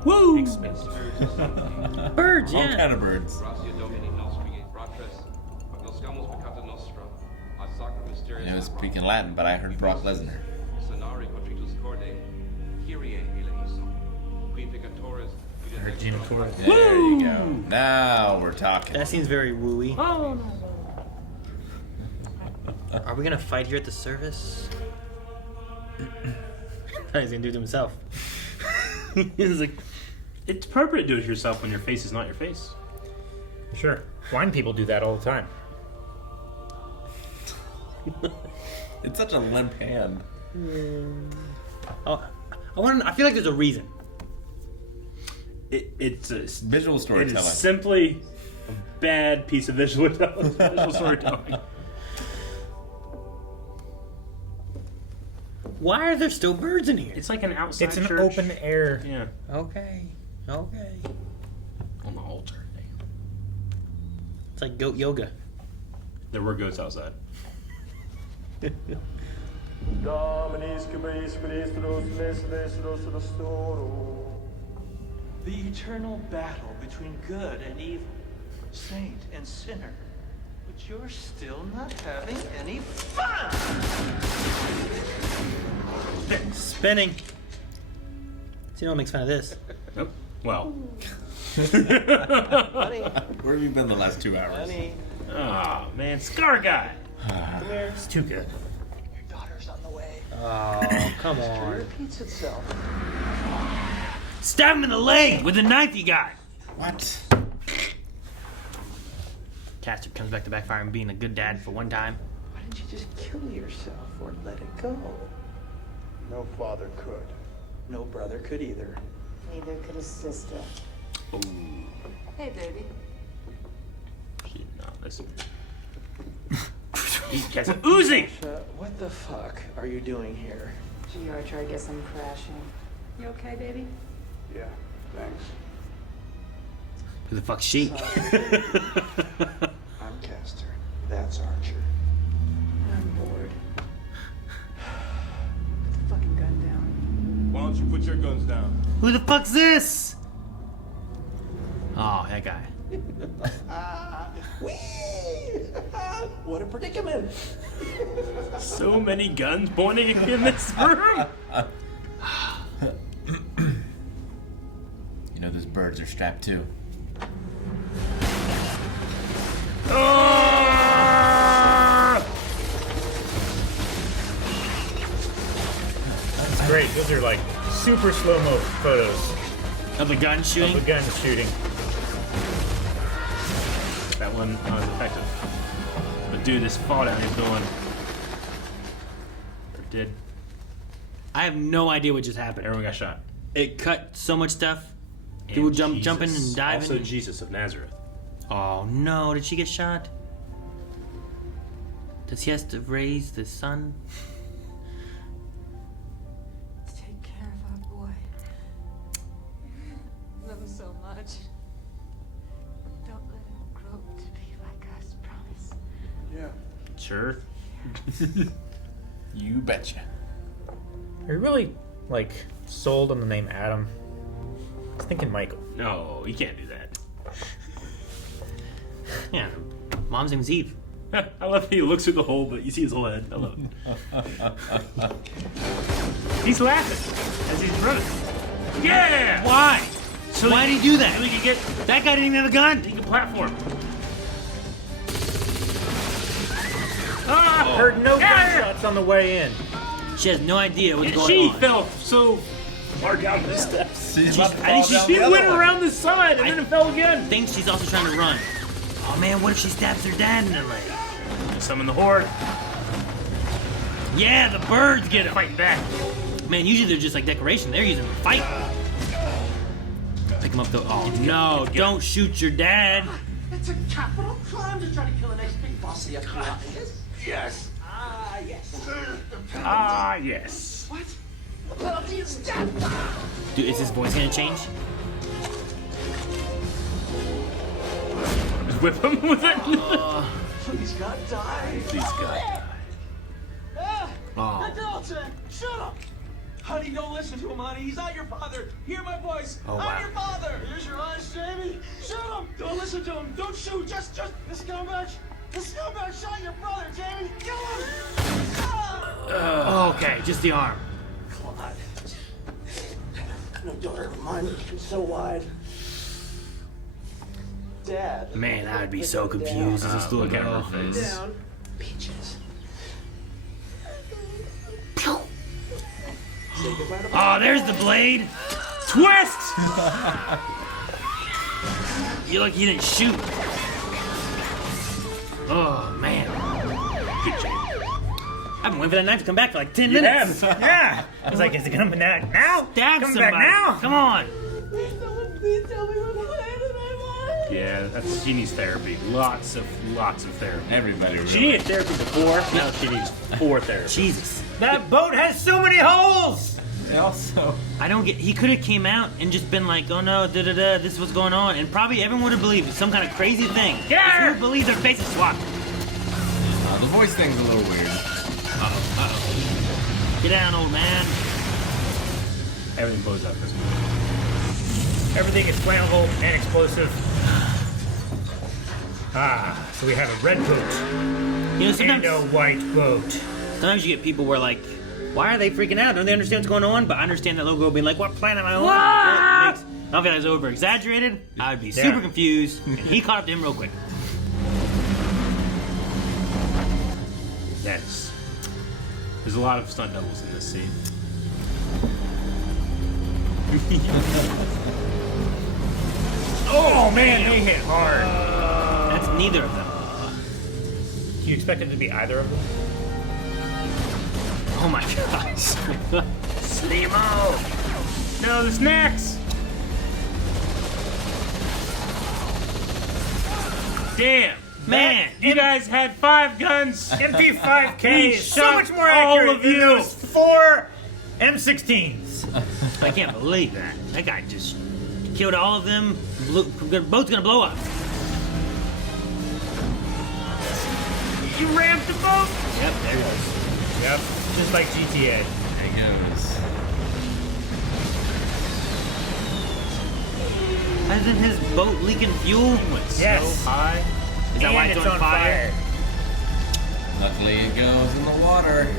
Woo! Birds, All yeah. kind of birds. I know it's speaking Latin, but I heard Brock Lesnar. I heard Gina Torres. There you go. Now we're talking. That seems very wooey. Oh, Are we gonna fight here at the service? He's gonna do it to himself. He's like, It's appropriate to do it yourself when your face is not your face. Sure. Blind people do that all the time. It's such a limp hand. oh, I feel like there's a reason. It's a Visual It storytelling. is simply a bad piece of visual storytelling. Why are there still birds in here? It's like an outside It's an church. open air. Yeah. Okay. Okay. On the altar. It's like goat yoga. There were goats outside. The eternal battle between good and evil, saint and sinner. But you're still not having any fun! Spinning. See, no one makes fun of this. Nope. Well. Honey, Where have you been the last 2 hours? honey, Oh, man. Scar guy. come here. It's too good. Your daughter's on the way. Oh, come It on. repeats itself. Stab him in the leg with the knife you got. What? Caster comes back to backfire and being a good dad for one time. Why didn't you just kill yourself or let it go? No father could. No brother could either. neither could his sister. Oh. Hey, baby. She did not listen. He has an Uzi! What the fuck are you doing here? Gee, Archer, I guess I'm crashing. You okay, baby? Yeah, thanks. Who the fuck's she? I'm Caster. That's Archer. I'm bored. Put the fucking gun down. Why don't you put your guns down? Who the fuck's this? Oh, that guy. What a predicament! So many guns pointing in this room. You know those birds are strapped too. That's great. Those are like super slow-mo photos Of the gun shooting? of the gun shooting. That one not as effective. But dude, this fall down he's doing. Or did. I have no idea what just happened. Everyone got shot. It cut so much stuff. And People Jesus. jumping and diving. Also Jesus of Nazareth. Oh no, did she get shot? Does he have to raise the son? Take care of our boy. Love him so much. Don't let him grow to be like us, promise. Yeah. Sure. You betcha. Are you really, like, sold on the name Adam? I was thinking Michael. No, you can't do that. Yeah. Mom's name's Eve. I love how he looks through the hole, but you see his whole head. I love it. He's laughing as he's running. Yeah! Why? So Why did he do that? So he could get That guy didn't even have a gun. he could platform. Heard no gunshots on the way in. She has no idea what's going She on. fell so far down the steps. She's I think She went around the side and then it fell again. I think she's also trying to run. Oh man, what if she stabs her dad in the leg? Summon the horde. Yeah, the birds get him. Fighting back. Man, usually they're just like decoration. They're using them to fight. Pick him up though. Oh no, don't shoot your dad. It's a capital crime to try to kill the next big boss of the FBI. Yes. Ah, yes. Ah, yes. What? The penalty is death. Dude, is his voice gonna change? Just whip him with it. Please, God, die. Please, God. Oh. Dalton, shut up. Honey, don't listen to him, honey. He's not your father. Hear my voice. Oh, wow. I'm your father. Here's your eyes, Jamie. Shut him. Don't listen to him. Don't shoot. Just the scumbag. The scumbag shot your brother, Jamie. Kill him. Okay, just the arm. Claude. No daughter of mine. It's so wide. Dad. Man, I'd be so confused as this little Look at her girl. face. Down. Peaches. Oh, there's the blade. Twist! You're lucky you didn't shoot. Oh man. Good job. I've been waiting for that knife to come back for like 10 minutes. Yeah. I was like, is it coming back now? Stab Coming somebody. back now? Come on. Please tell me what I Yeah, she needs therapy. Lots of therapy. Everybody really. She needed therapy before. Now she needs 4 therapies. Jesus. That boat has so many holes! And also, I don't get. He could have came out and just been like, "Oh no, da da da, this is what's going on," and probably everyone would have believed it's some kind of crazy thing. Get her! If you would believe their faces swapped. the voice thing's a little weird. Get down, old man. Everything blows up this movie. Everything is flammable and explosive. Ah, so we have a red boat You know, and sometimes, a white boat. sometimes you get people where like, why are they freaking out? Don't they understand what's going on? But I understand that logo being like, what planet am I on? Ah! It makes, I don't feel like it's over exaggerated. I'd be Yeah. super confused. And he caught up to him real quick. Yes. There's a lot of stunt doubles in this scene. Oh man, they hit hard. That's neither of them. Do you expect it to be either of them? Oh my gosh. Slimo! No, the snacks! Damn! Man, You guys had 5 guns! MP5K He is so shot much more all accurate of than you. those 4 M16s. I can't believe that. That guy just killed all of them. The boat's gonna blow up. You rammed the boat! Yep, there it is. Yep, just like GTA. There he goes. Isn't his boat leaking fuel? Yes. So high. Is that why And it's on fire? Luckily, it goes in the water.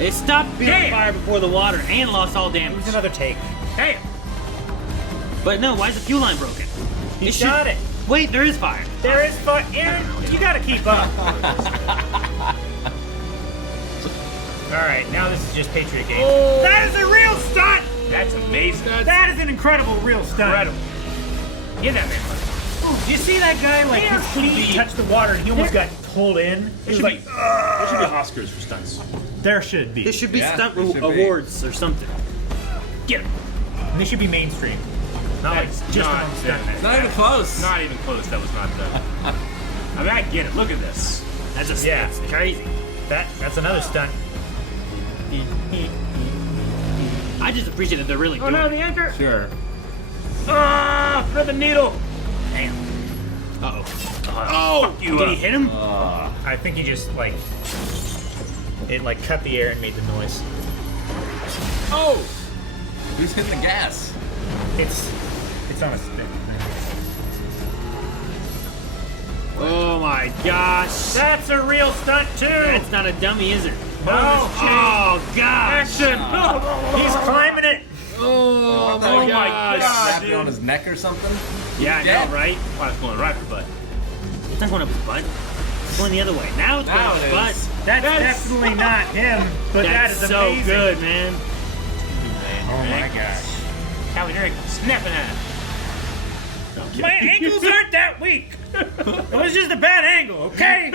It stopped being on Damn. fire before the water and lost all It damage. was another take. Damn! But no, why is the fuel line broken? He shot it. Wait, there is fire. There is fun. Aaron, you gotta keep up. Alright, now this is just Patriot game. Oh. That is a real stunt! That's amazing. That is an incredible real stunt. Incredible. Get that man. Do you see that guy? Like, his feet touched the water and he almost got pulled in. It was like, There should be Oscars for stunts. there should be. There should be Yeah, stunt there should be. awards or something. Get him. And they should be mainstream. Not like That's just not among it. stuntmen. Not even close. Not even close. That was not done. I mean, I get it. Look at this. That's just Yeah. it's crazy. That's another stunt. I just appreciate that they're really Oh doing no, it. the anchor! Sure. Ah, thread the needle! Damn. Uh-oh. Oh, fuck you Did he up. hit him? I think he just like it like cut the air and made the noise. Oh! Who's hit the gas? It's on a stick. Oh my gosh. That's a real stunt too. That's not a dummy, is it? No. Oh gosh. Action! He's climbing it. Oh my gosh. Snapping on his neck or something? Yeah, I Dead. know, right? Well, it's going right for the butt. It's not going up his butt. It's going the other way. Now it's going Now up it his is. butt. That's definitely not him, but that That's is so amazing. good, man. Oh my gosh. Callie, there you go. Snapping at it. My ankles aren't that weak. It was just a bad angle, okay?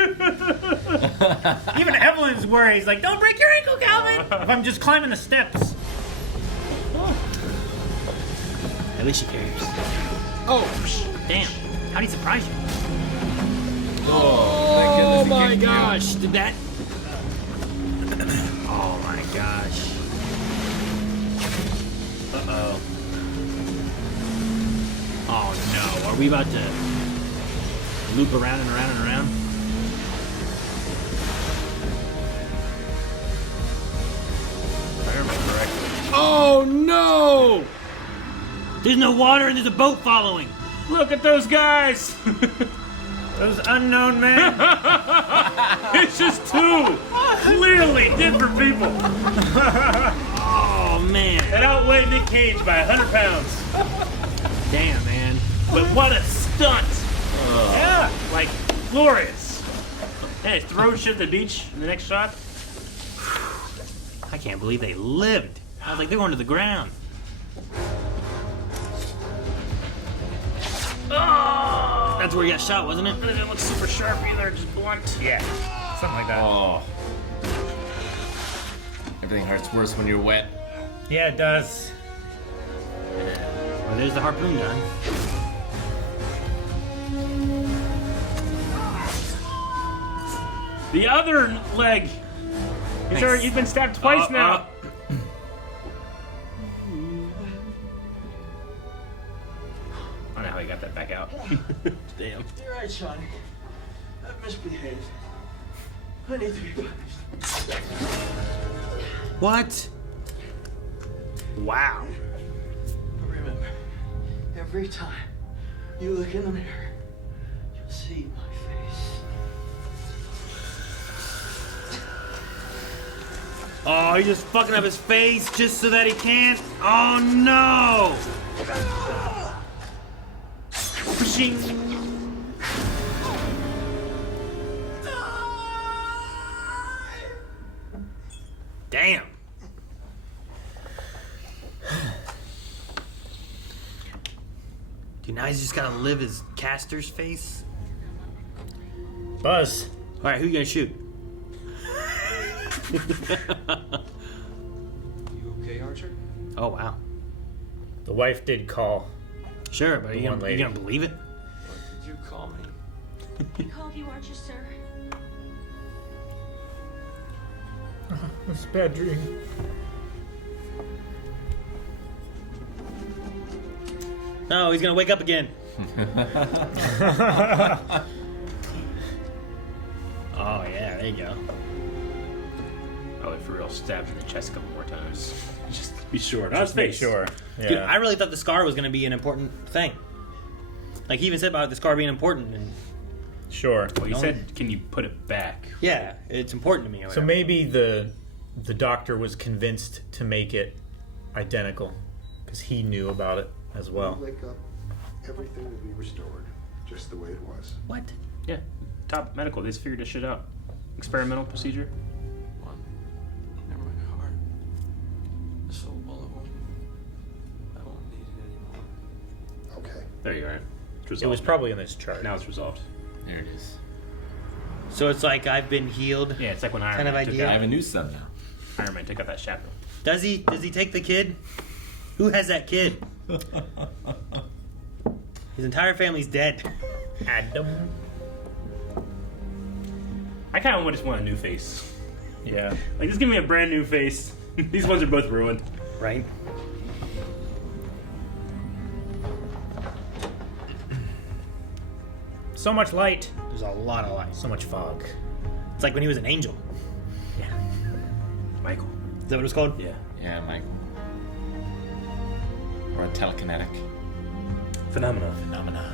Even Evelyn's worried. He's like, don't break your ankle, Calvin. If I'm just climbing the steps. At least she cares. Oh, damn. How'd he surprise you? Oh, my gosh. Did that? Oh my gosh. Uh-oh. Oh no. Are we about to loop around and around and around? If I remember correctly. Oh no! There's no water and there's a boat following. Look at those guys! Those unknown men. It's just two clearly different people. Oh man. That outweighed Nick Cage by 100 pounds. Damn, man. But what a stunt! Yeah, like glorious. And it throws shit at the beach in the next shot. I can't believe they lived. I was like, they're going to the ground. Oh! That's where he got shot, wasn't it? It didn't look super sharp either, just blunt. Yeah, something like that. Oh. Everything hurts worse when you're wet. Yeah, it does. Well, there's the harpoon gun. The other leg. He's been stabbed twice now. I don't know how he got that back out. Damn. You're right, Shawnee. I've misbehaved. I need to be punished. What? Wow. Remember, every time you look in the mirror, you'll see my face. Oh, he's just fucking up his face just so that he can't. Oh no! Damn. Dude, now he's just gotta live as Castor's face. Buzz. All right, who you gonna shoot? You okay, Archer? Oh wow. The wife did call. Sure, but are you one gonna, lady. you gonna believe it? Did you call me? We called you, Archer, sir. It's a bad dream. No, he's gonna wake up again. Oh yeah, there you go. Oh, for real, stabbed in the chest a couple more times. Just to be sure. Not his Just make face. sure. Yeah. Dude, I really thought the scar was gonna be an important thing. Like he even said about the scar being important, and Sure. Well, he said, can you put it back? yeah, it's important to me. Or So whatever. maybe the doctor was convinced to make it identical because he knew about it as well. Wake up, everything will be restored, just the way it was. What? Yeah, top medical. They just figured this shit out. Experimental procedure. Never mind, heart. The soul bullet won't. I won't need it anymore. Okay. There you are. It's It resolved. was probably in this chart. Now it's resolved. There it is. So it's like I've been healed. Yeah, it's like when Iron Kind of Man took idea. I out, have a new son now. Iron Man took out that shackle. Does he take the kid? Who has that kid? His entire family's dead. Adam. I kind of just want a new face. Yeah. Like, just give me a brand new face. These ones are both ruined. Right? So much light. There's a lot of light. So much fog. It's like when he was an angel. Michael. Is that what it's called? Yeah. Yeah, Michael. Or a telekinetic. Phenomena. Phenomena.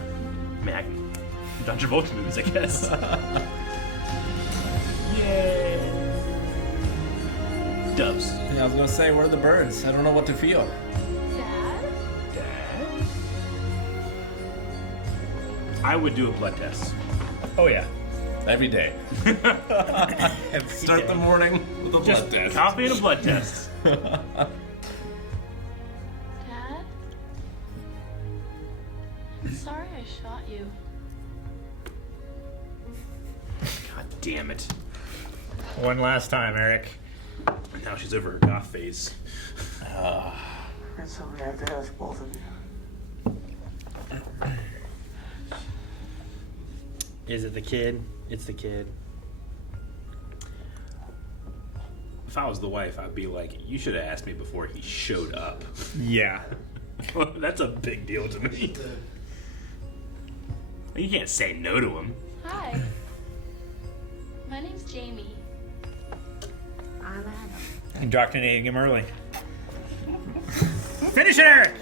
I mean, I can... John Travolta movies, I guess. Yay! Dubs. Yeah, I was gonna say, where are the birds? I don't know what to feel. Dad? I would do a blood test. Oh yeah. Every day. Start the morning with a blood test. Coffee and a blood test. sorry I shot you. God damn it. One last time, Eric. Now she's over her goth phase. That's something I have to ask both of you. Is it the kid? It's the kid. If I was the wife, I'd be like, you should have asked me before he showed up. Yeah. Well, that's a big deal to me. You can't say no to him. Hi. My name's Jamie. I'm Adam. Indoctrinating him early. Finish it, Eric!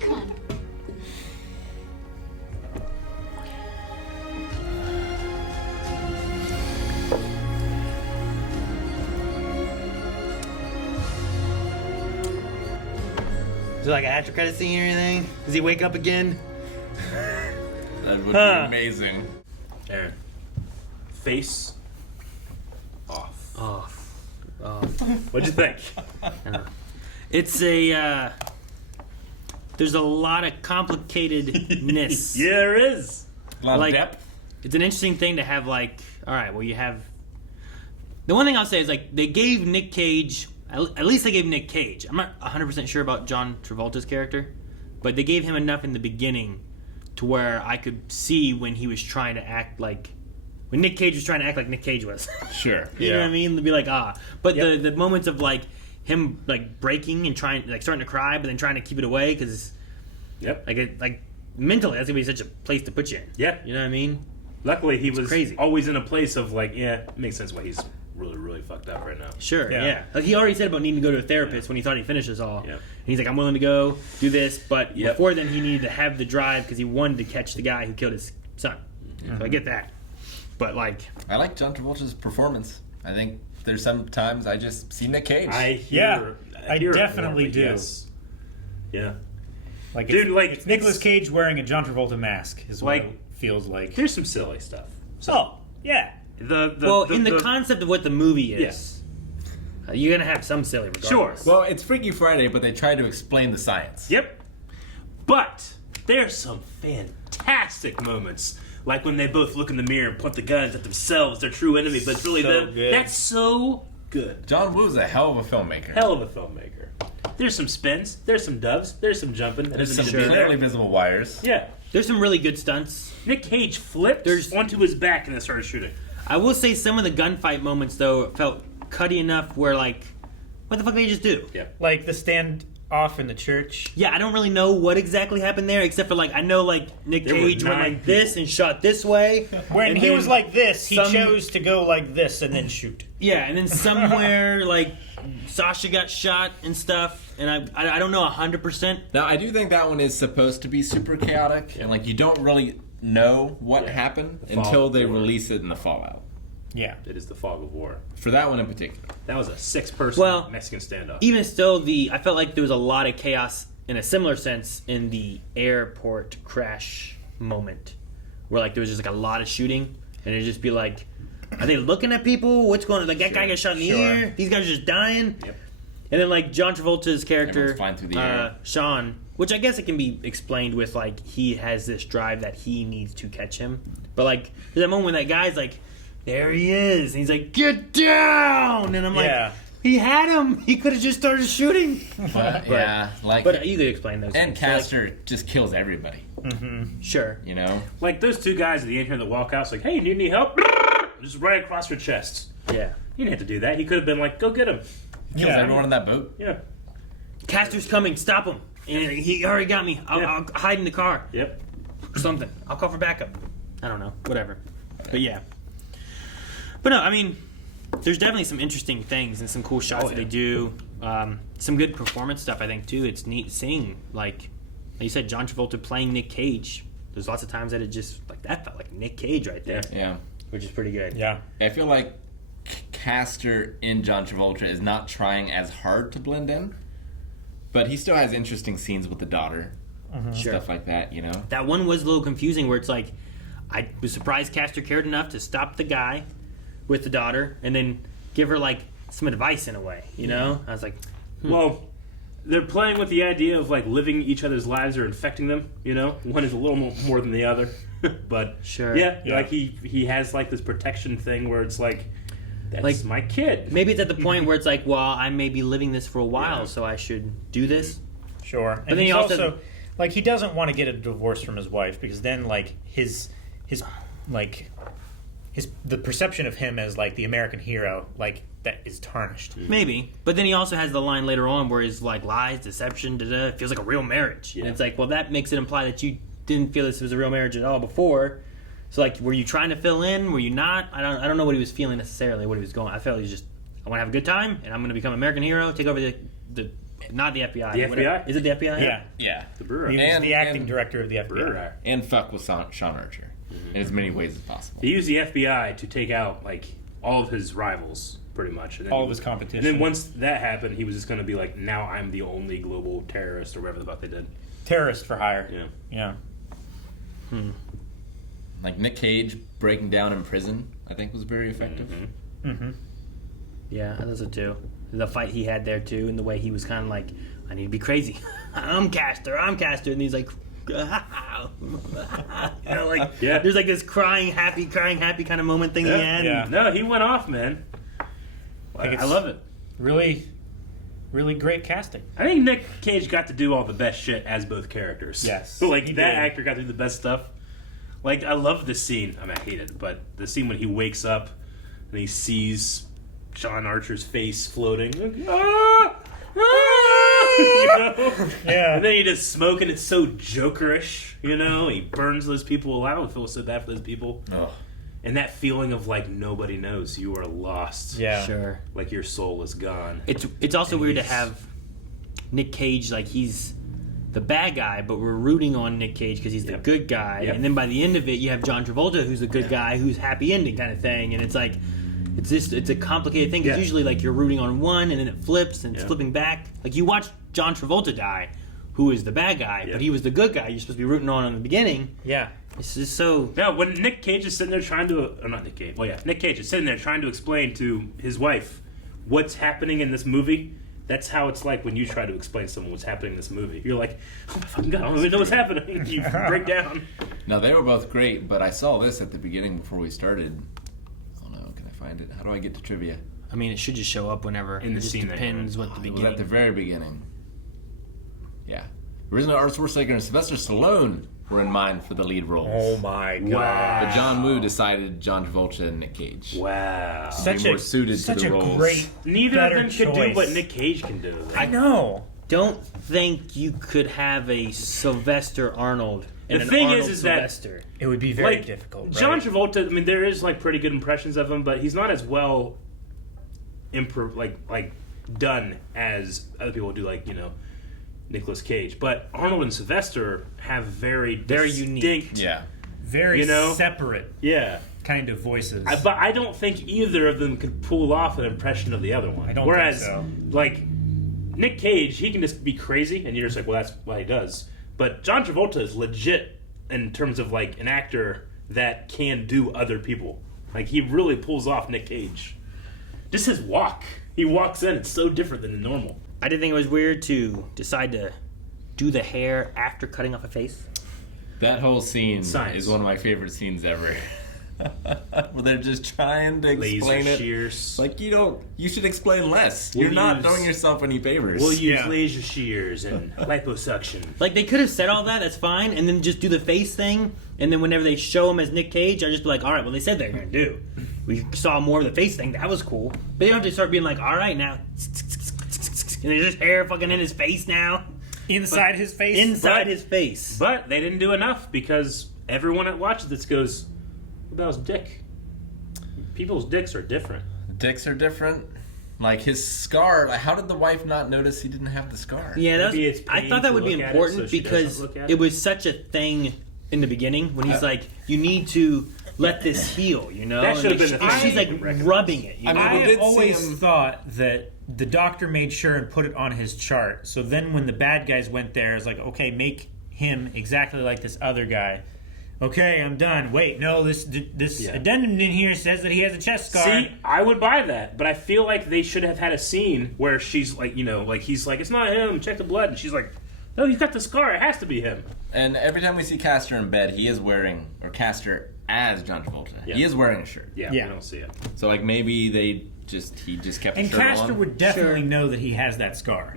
Come on. Is it like a after credit scene or anything? Does he wake up again? That would be amazing. Aaron. Face off. What'd you think? It's a, there's a lot of complicatedness. Yeah, there is. A lot of depth. It's an interesting thing to have, like, all right, well, you have... The one thing I'll say is, like, they gave Nick Cage... At least they gave Nick Cage. I'm not 100% sure about John Travolta's character, but they gave him enough in the beginning to where I could see when he was trying to act like... When Nick Cage was trying to act like Nick Cage was. Sure. You know what I mean? To be like, But the moments of, like, him, like, breaking and trying, like, starting to cry, but then trying to keep it away, because... Yep. Like, mentally, that's going to be such a place to put you in. Yeah. You know what I mean? Luckily, he was crazy. always in a place of, like, yeah, it makes sense why he's really, really fucked up right now. Sure, yeah. Like, he already said about needing to go to a therapist when he thought he finished this all. Yeah. And he's like, I'm willing to go do this, but before then, he needed to have the drive because he wanted to catch the guy who killed his son. Mm-hmm. So I get that. But, like... I like John Travolta's performance. I think there's some times I just see Nick Cage. I definitely do. Yes. Yeah. Like, Dude, it's, like, it's Nicolas Cage wearing a John Travolta mask is like, what it feels like. There's some silly stuff. Yeah. The concept of what the movie is, you're going to have some silly regardless. Sure. Well, it's Freaky Friday, but they try to explain the science. Yep. But there's some fantastic moments. Like when they both look in the mirror and point the guns at themselves, their true enemy, but it's really So them. good. That's so good. John Woo's a hell of a filmmaker. Hell of a filmmaker. There's some spins, there's some doves, there's some jumping. That There's doesn't some need to be there. barely visible wires. Yeah. There's some really good stunts. Nick Cage flipped onto his back and then started shooting. I will say some of the gunfight moments, though, felt cutty enough where, like, what the fuck did they just do? Yeah. Like the stand off in the church. Yeah, I don't really know what exactly happened there, except for, like, I know, like, Nick There were Cage went 9 like this and shot this way. When and he then was like this, he some- chose to go like this and then shoot. Yeah, and then somewhere, like, Sasha got shot and stuff, and I don't know 100%. Now, I do think that one is supposed to be super chaotic, and, like, you don't really know what happened until they release it in the Fallout. Yeah. It is the fog of war. For that one in particular. That was a 6-person Well, Mexican standoff. Even still, I felt like there was a lot of chaos in a similar sense in the airport crash moment, where like there was just like a lot of shooting, and it'd just be like, are they looking at people? What's going on? Like that guy got shot in the ear. These guys are just dying. Yep. And then like John Travolta's character, Everyone's flying through the air. Sean, which I guess it can be explained with like he has this drive that he needs to catch him, but like there's that moment when that guy's like, there he is, and he's like, get down, and I'm like, he had him. He could have just started shooting. But you could explain those. And things. Castor just kills everybody. Mm-hmm. Sure. You know? Like those two guys at the end here that walk out, it's like, hey, need any help? Just right across your chest. Yeah. He didn't have to do that. He could have been like, go get him. Kills everyone in that boat. Yeah. Castor's coming. Stop him. And he already got me. I'll hide in the car. Yep. Something. I'll call for backup. I don't know. Whatever. But yeah. But no, I mean, there's definitely some interesting things and some cool shots that they do. Some good performance stuff, I think, too. It's neat seeing, like you said, John Travolta playing Nick Cage. There's lots of times that it just, like, that felt like Nick Cage right there. Yeah. Which is pretty good. Yeah. I feel like Castor in John Travolta is not trying as hard to blend in, but he still has interesting scenes with the daughter. Stuff like that, you know? That one was a little confusing where it's like, I was surprised Castor cared enough to stop the guy with the daughter and then give her, like, some advice in a way, you know? I was like, Well, they're playing with the idea of like living each other's lives or infecting them. You know, one is a little more than the other, but Sure. yeah, like he has like this protection thing where it's like, that's my kid. Maybe it's at the point where it's like, well, I may be living this for a while, so I should do this. Sure. But And then he's he also- also like he doesn't want to get a divorce from his wife because then like his the perception of him as like the American hero like that is tarnished. Maybe. But then he also has the line later on where he's like, lies, deception, da-da. It feels like a real marriage. And it's like, well, that makes it imply that you didn't feel this was a real marriage at all before. So like, were you trying to fill in? Were you not? I don't know what he was feeling necessarily, what he was going. I felt he was just, I want to have a good time, and I'm going to become American hero, take over the not the FBI. The FBI? Is it the FBI? Yeah. The brewer. He was the acting director of the FBI. Brewer. And fuck with Sean Archer in as many ways as possible. He used the FBI to take out like all of his rivals, pretty much. And then All of his competition. And then once that happened, he was just going to be like, now I'm the only global terrorist or whatever the fuck they did. Terrorist for hire. Yeah. Yeah. Like Nick Cage breaking down in prison, I think was very effective. Mm-hmm. Yeah, I thought so too. The fight he had there too, and the way he was kind of like, I need to be crazy. I'm Castor. And he's like, you know, like there's like this crying happy kind of moment thing he had. Yeah. No, he went off, man. I love it. Really, really great casting. I think Nick Cage got to do all the best shit as both characters. Yes, like he that did. actor got to do the best stuff. Like I love this scene. I mean, I hate it, but the scene when he wakes up and he sees Sean Archer's face floating. Like, ah! Ah! You know? Yeah. And then he just smoke, and it's so Jokerish. You know, he burns those people alive. I would feel so bad for those people. Oh. And that feeling of like nobody knows you are lost. Yeah. Sure. Like your soul is gone. It's also weird to have Nick Cage like he's the bad guy, but we're rooting on Nick Cage because he's the good guy. Yep. And then by the end of it, you have John Travolta, who's a good guy, who's happy ending kind of thing. And it's like, it's a complicated thing because usually like you're rooting on one and then it flips and it's flipping back. Like you watch John Travolta die, who is the bad guy, but he was the good guy. You're supposed to be rooting on in the beginning. Yeah. It's just so. Yeah, when Nick Cage is sitting there trying to, or not Nick Cage. Well, yeah, Nick Cage is sitting there trying to explain to his wife what's happening in this movie. That's how it's like when you try to explain to someone what's happening in this movie. You're like, oh my fucking god, I don't even know what's happening. You break down. Now, they were both great, but I saw this at the beginning before we started. Oh no, can I find it? How do I get to trivia? I mean, it should just show up whenever. In the it just scene depends what the It beginning. was at the very beginning. Yeah. Original Arnold Schwarzenegger and Sylvester Stallone were in mind for the lead roles. Oh my god. But John Woo decided John Travolta and Nick Cage. Wow. Such more suited such to the a roles. great, Neither of better them could choice. do what Nick Cage can do. Though. I know. Don't think you could have a Sylvester Arnold and The an thing Arnold is that Sylvester. It would be very Like, difficult. Right? John Travolta, I mean, there is like pretty good impressions of him, but he's not as well done as other people do, like, you know, Nicolas Cage. But Arnold and Sylvester have very unique. distinct, Yeah. very you know? separate yeah. kind of voices. But I don't think either of them could pull off an impression of the other one. I don't Whereas, think so. like, Nick Cage, he can just be crazy, and you're just like, well, that's what he does. But John Travolta is legit in terms of, like, an actor that can do other people. Like, he really pulls off Nick Cage. Just his walk. He walks in, it's so different than the normal. I did think it was weird to decide to do the hair after cutting off a face. That whole scene Science. is one of my favorite scenes ever. Where they're just trying to explain Laser it. shears. Like, you should explain less. We'll You're not use- doing yourself any favors. We'll use Yeah. laser shears and liposuction. Like, they could have said all that, that's fine, and then just do the face thing, and then whenever they show him as Nick Cage, I just be like, alright, well, they said they're going to do. We saw more of the face thing, that was cool. But they don't have to start being like, alright, now, and there's just hair fucking in his face now. Inside his face? Inside his face. But they didn't do enough because everyone that watches this goes, what about his dick? People's dicks are different. Dicks are different. Like, his scar, like, how did the wife not notice he didn't have the scar? Yeah, that Maybe was, it's I pain thought that to would be look at it, important so she doesn't because look at it it. was such a thing in the beginning when he's like, you need to let this heal, you know? That should have And been the and thing. she's like rubbing it, you know? I we have did see always him- thought that the doctor made sure and put it on his chart. So then when the bad guys went there, it's like, okay, make him exactly like this other guy. Okay, I'm done. Wait, no, this addendum in here says that he has a chest scar. See, I would buy that, but I feel like they should have had a scene where she's like, like he's like, it's not him, check the blood, and she's like, no, he's got the scar, it has to be him. And every time we see Castor in bed, he is wearing, or Castor as John Travolta, he is wearing a shirt. Yeah, we don't see it. So like maybe he just kept the shirt on. And Castor would definitely know that he has that scar.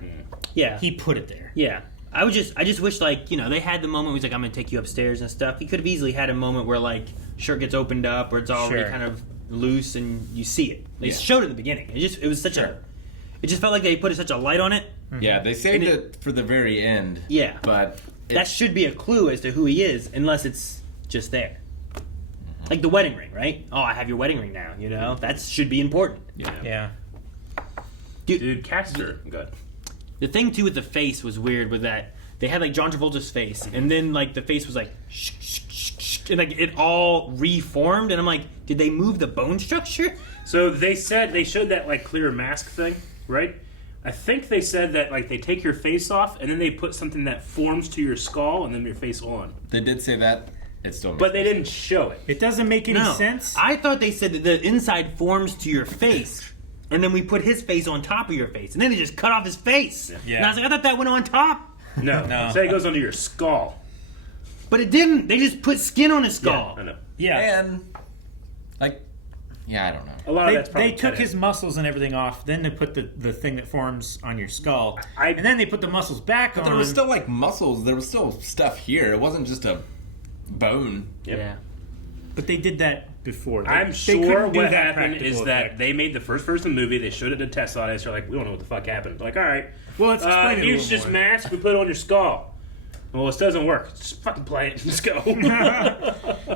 Yeah. He put it there. Yeah. I just wish, like, they had the moment where he's like, I'm going to take you upstairs and stuff. He could have easily had a moment where, like, shirt gets opened up or it's already kind of loose and you see it. They showed it in the beginning. It was such a... It just felt like they put such a light on it. Yeah, they saved it for the very end. Yeah. But... that should be a clue as to who he is, unless it's just there. Like the wedding ring, right? Oh, I have your wedding ring now, That should be important. Yeah. Dude, Castor. Good. The thing, too, with the face was weird with that. They had, like, John Travolta's face, and then, like, the face was like, and, like, it all reformed, and I'm like, did they move the bone structure? So they showed that, like, clear mask thing, right? I think they said that, like, they take your face off, and then they put something that forms to your skull, and then your face on. They did say that. It still makes But they didn't show it. It doesn't make any sense. I thought they said that the inside forms to your face, and then we put his face on top of your face, and then they just cut off his face. Yeah. And I was like, I thought that went on top. No. So it goes under your skull. But it didn't. They just put skin on his skull. Yeah, I know. Yeah. And, like, I don't know. A lot of that's probably they took his muscles and everything off, then they put the thing that forms on your skull, and then they put the muscles back on. But there was still, like, muscles. There was still stuff here. It wasn't just a bone. Yep. Yeah. But they did that before. I'm sure what happened is that they made the first version of the movie, they showed it to test audience, they're like, we don't know what the fuck happened. Like, alright, well, let's explain it a here's little just more. mask, we put it on your skull. Well, this doesn't work. Just fucking play it. Let's go.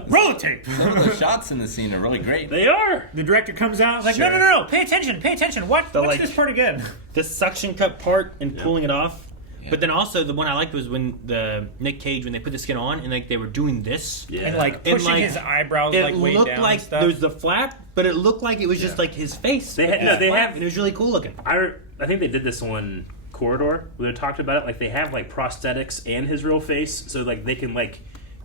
Roll tape. Some of the shots in the scene are really great. They are. The director comes out like, Sure. no, pay attention. Watch like- this part again. The suction cup part and pulling it off. But then also the one I liked was when the Nick Cage, when they put the skin on and like they were doing this. Yeah. And like pushing his eyebrows it like way looked down like and stuff. there was the flap, but it looked like it was just like his face. They had, no, they have, and it was really cool looking. I think they did this on Corridor where they talked about it. Like they have like prosthetics and his real face, so like they can like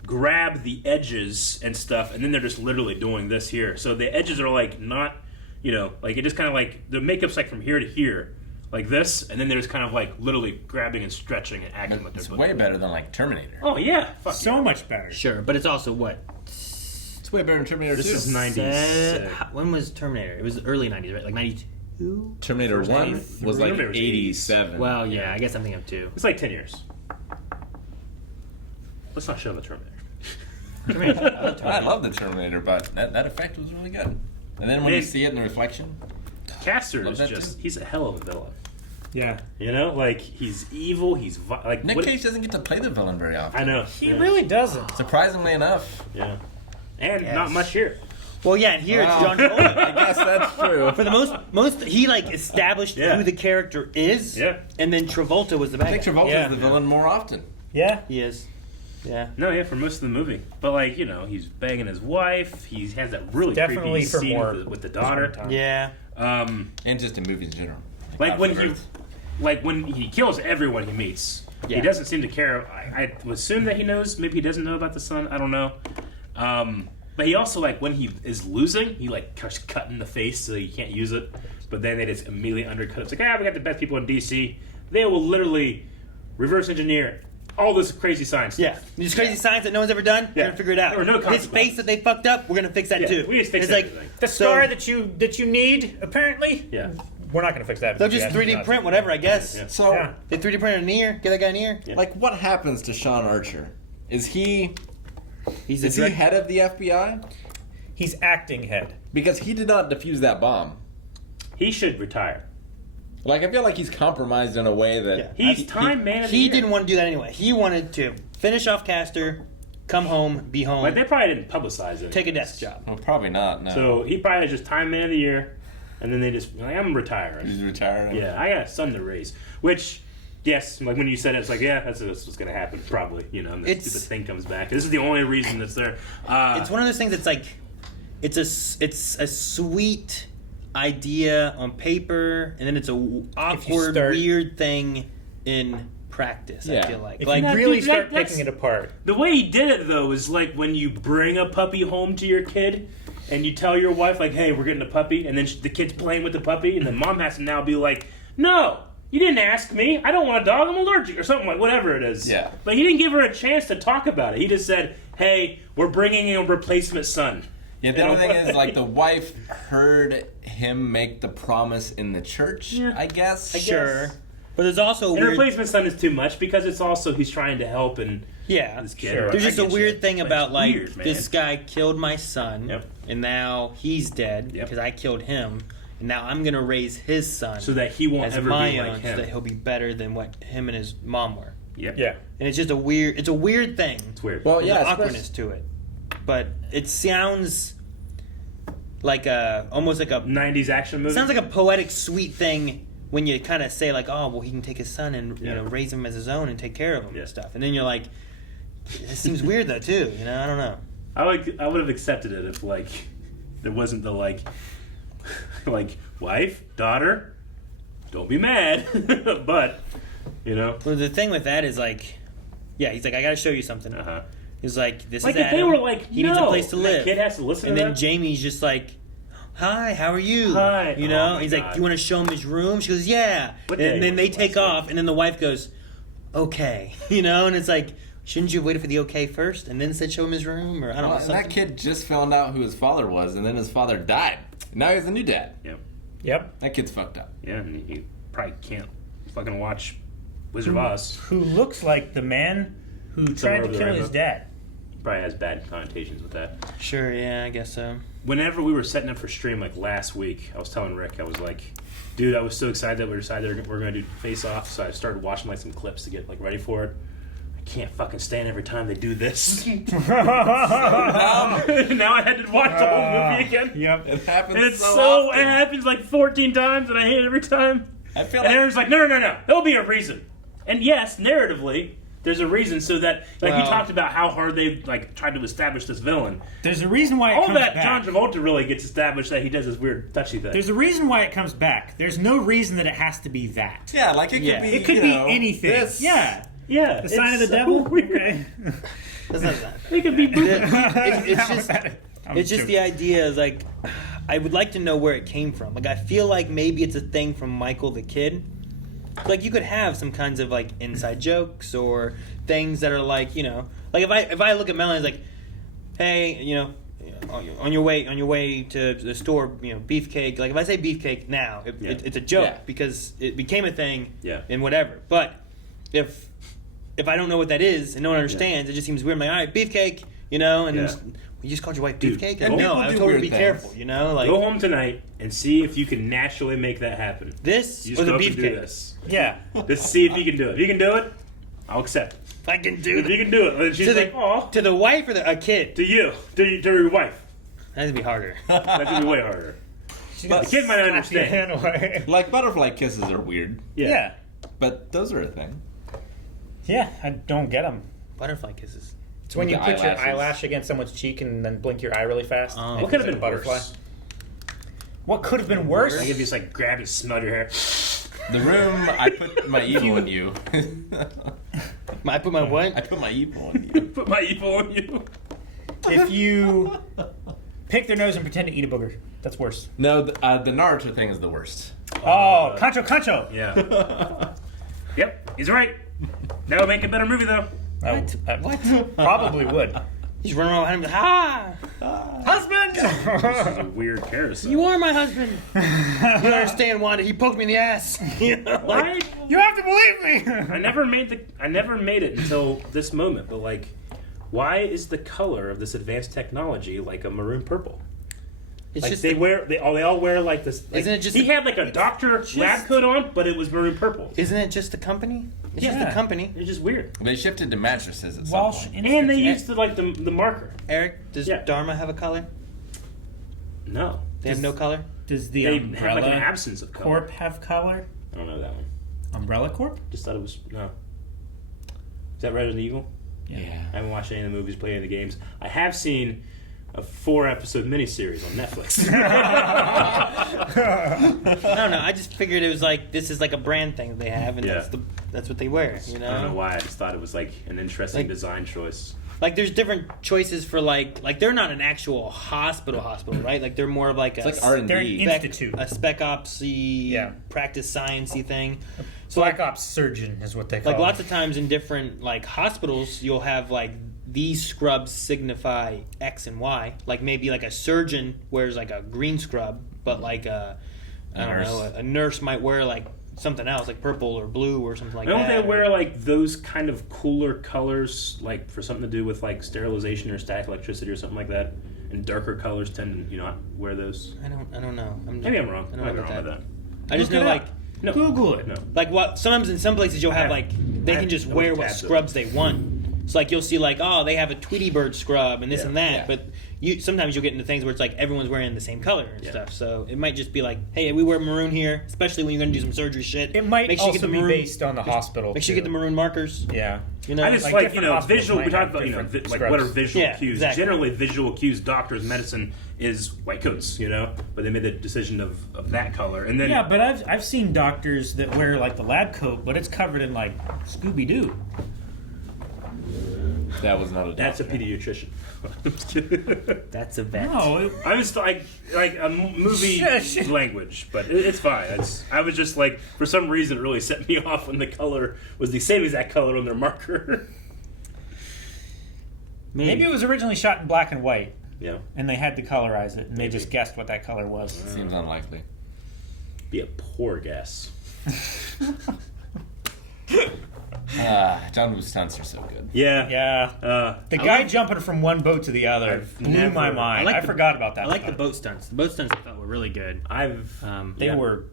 grab the edges and stuff, and then they're just literally doing this here. So the edges are like not, like it just kind of like the makeup's like from here to here, like this, and then they're just kind of like literally grabbing and stretching and acting like they're. It's way better than like Terminator. Oh yeah, so much better. Sure, but it's also what? It's way better than Terminator 2. This is 96. When was Terminator? It was early 90s, right? Like 92? Terminator 1 was like Terminator was 87. Well, yeah, I guess I'm thinking of 2. It's like 10 years. Let's not show the Terminator. I love the Terminator, but that effect was really good. And then when you see it in the reflection, Castor is just—he's a hell of a villain. Yeah. Like he's evil. He's like Nick Cage doesn't get to play the villain very often. I know He really doesn't. Surprisingly enough. Yeah. And not much here. Well, yeah, and here it's John Travolta. I guess that's true. For the most he like established who the character is. Yeah. And then Travolta was the bad I think guy. Travolta is the villain more often. Yeah. He is. Yeah. No, yeah, for most of the movie. But like, he's banging his wife. He has that really Definitely creepy for scene more with the daughter. Yeah. And just in movies in general. Like when he kills everyone he meets. Yeah. He doesn't seem to care. I assume that he knows. Maybe he doesn't know about the son. I don't know. But he also, like, when he is losing, he, like, cut in the face so he can't use it. But then they just immediately undercut it. It's like, we got the best people in D.C. They will literally reverse engineer all this crazy science. Yeah. These crazy science that no one's ever done, we're going to figure it out. There were no His consequences. face that they fucked up, we're going to fix that too. We just fix it's everything. like The scar that you need, apparently. Yeah. We're not going to fix that. They'll just 3D print whatever, I guess. Yeah. So, They 3D print an ear, get that guy an ear. like, what happens to Sean Archer? Is he He's head of the FBI? He's acting head. Because he did not defuse that bomb. He should retire. Like, I feel like he's compromised in a way that... He's time man of the He year. didn't want to do that anyway. He wanted to finish off Castor, come home, be home, Like, they probably didn't publicize it. take a desk job. Well, probably not, no. So he probably was just time man of the year, and then they just like, I'm retiring. He's retiring. Yeah, I got a son to raise. Which, yes, like when you said it, it's like, yeah, that's what's going to happen, probably. And the stupid thing comes back. This is the only reason that's there. It's one of those things that's like, it's a sweet idea on paper, and then it's a awkward, weird thing in practice. Yeah. I feel like If like you really dude, start that's- picking it apart. The way he did it, though, is like when you bring a puppy home to your kid and you tell your wife, like, hey, we're getting a puppy, and then the kid's playing with the puppy, and the mom has to now be like, no, you didn't ask me. I don't want a dog. I'm allergic, or something like whatever it is. Yeah. But he didn't give her a chance to talk about it. He just said, hey, we're bringing in a replacement son. Yeah, the other thing is, like, the wife heard him make the promise in the church, I guess. Sure. But there's also a And weird... replacement son is too much because it's also he's trying to help and this kid. Sure. There's I just a get weird you. thing But about it's like weird, man. this guy killed my son, Yep. and now he's dead Yep. because I killed him, and now I'm gonna raise his son So that he won't as ever my be own, like him. so that he'll be better than what him and his mom were. Yep. Yeah. And it's just a weird thing. It's weird. Well, There's yeah, an awkwardness to it, but it sounds like almost like a 90s action movie. sounds like a poetic, sweet thing when you kind of say like, oh, well, he can take his son and Yeah. you know raise him as his own and take care of him Yeah. and stuff, and then you're like, this seems weird though too. You know, I don't know. I would have accepted it if like there wasn't the like wife, daughter, don't be mad, but you know. Well, the thing with that is like, yeah, he's like, I got to show you something. Uh-huh. He's like, this Like is if they Adam. were like, he needs a no, place to and that live. kid has to listen and to then that? Jamie's just like, hi, how are you? Hi. You Oh know, my he's like, God. do you want to show him his room? She goes, yeah. What And day then was they it take last off, and then the wife goes, okay. You know, and it's like, shouldn't you have waited for the okay first and then said show him his room? Or I don't know. Well, and Something? that kid just found out who his father was, and then his father died. Now he's a new dad. Yep. Yep. That kid's fucked up. Yeah, and you probably can't fucking watch Wizard of Oz. Who looks like the man who tried to over the kill his rainbow. dad. Probably has bad connotations with that. Sure, yeah, I guess so. Whenever we were setting up for stream, like last week, I was telling Rick, I was like, dude, I was so excited that we decided we're going to do Face-Off, so I started watching like some clips to get like ready for it. I can't fucking stand every time they do this. Now I had to watch the whole movie again. Yep. It happens And it's so often. it happens like 14 times, and I hate it every time. I feel And like Aaron's like, no, there'll be a reason. And yes, narratively, there's a reason so that, like, we Well- talked about how hard they like tried to establish this villain. There's a reason why it All comes that back. John Travolta really gets established that he does this weird touchy thing. There's a reason why it comes back. There's no reason that it has to be that. yeah, like it could Yeah. be. It could you be know, anything. this. Yeah. yeah, The sign of it's the so devil. weird. Okay. That's not that. It could be. It's just I'm it's just joking. the idea is like, I would like to know where it came from. Like, I feel like maybe it's a thing from Michael the Kid. Like, you could have some kinds of like inside jokes or things that are like, you know, like if I look at Melanie, it's like, hey, you know, on your way to the store, you know, beefcake. Like if I say beefcake now, it's a joke Yeah. because it became a thing. Yeah. And whatever. But if I don't know what that is and no one understands, it just seems weird. I'm like, all right, beefcake, you know, and Yeah. you just called your wife Dude, beefcake? and No, people I do told her to weird be things. careful, you know? Like, Go home tonight and see if you can naturally make that happen. this You or just the go up and do beefcake? this. Yeah. Just see if you can do it. If you can do it, I'll accept it. I can do If you can do it, then she's to like, the, oh, to the wife or a kid? to you, to your wife. That'd be harder. That'd be way harder. But The kid might not Slap your understand. hand away. like butterfly kisses are weird, Yeah. but those are a thing. Yeah, I don't get them. Butterfly kisses. It's when With you the put your eyelashes. eyelash against someone's cheek and then blink your eye really fast. Oh. and What could have it's been like a butterfly. worse? What could have been worse? I could just like grab and smell your hair. The room, I put my evil in you. I put my what? I put my evil in you. Put my evil on you. If you pick their nose and pretend to eat a booger, that's worse. No, the Naruto thing is the worst. Oh, Concho. Yeah. Yep, he's right. That would make a better movie though. What? Probably would. He's running around behind him. Ha! Husband! This is a weird carousel. You are my husband. You don't understand, Wanda. He poked me in the ass. You know, like, Why? You have to believe me! I never made it until this moment, but like, why is the color of this advanced technology like a maroon purple? it's Like just they all wear like this. Like, Isn't it just he the- had like a doctor lab coat on, but it was maroon purple. Isn't it just the company? It's just Yeah. the company. It's just weird. They shifted to mattresses at some Walsh point. And they used the marker. Eric, does Yeah. Dharma have a color? No, They have no color? Does the they Umbrella have like an absence of color. Corp have color? I don't know that one. Umbrella Corp? Just thought it was no. Is that Resident Evil? Yeah. I haven't watched any of the movies, played any of the games. I have seen a 4-episode miniseries on Netflix. I don't know. I just figured it was like this is like a brand thing that they have, and that's what they wear. You know. I don't know why. I just thought it was like an interesting design choice. Like there's different choices for like they're not an actual hospital, right? Like they're more of like it's like R&D. They're an institute, a spec ops-y, practice science-y thing. So Black Ops surgeon is what they call. Like it. lots of times in different like hospitals, you'll have like these scrubs signify X and Y. Like maybe like a surgeon wears like a green scrub, but like a nurse might wear like something else, like purple or blue or something like that. Don't they wear like those kind of cooler colors, like for something to do with like sterilization or static electricity or something like that? And darker colors tend to not wear those. I don't know. Maybe I'm wrong. I don't Maybe know I'm wrong about that. I just know like Google it. No. Like what? Sometimes in some places you'll have like they can just wear what scrubs they want. So like you'll see like they have a Tweety Bird scrub and this and that, but sometimes you'll get into things where it's like everyone's wearing the same color and stuff. So it might just be like, hey, we wear maroon here, especially when you're going to do some surgery shit. It might make sure also you get the be maroon, based on the hospital. Make sure you get the maroon markers. Yeah. You know, I just like visual. We talk talk about like what are visual cues? Exactly. Generally, visual cues. Doctors, medicine is white coats. But they made the decision of that color, and then but I've seen doctors that wear like the lab coat, but it's covered in like Scooby Doo. That was not a doctor. That's a pediatrician. That's a vet. No, I was like a movie language, but it's fine. I was just like, for some reason, it really set me off when the color was the same exact color on their marker. Maybe it was originally shot in black and white. Yeah. And they had to colorize it, and they just guessed what that color was. Seems unlikely. Be a poor guess. John Woo's stunts are so good. Yeah. The guy jumping from one boat to the other blew my mind. I forgot about that. I like the boat stunts. The boat stunts I thought were really good. They were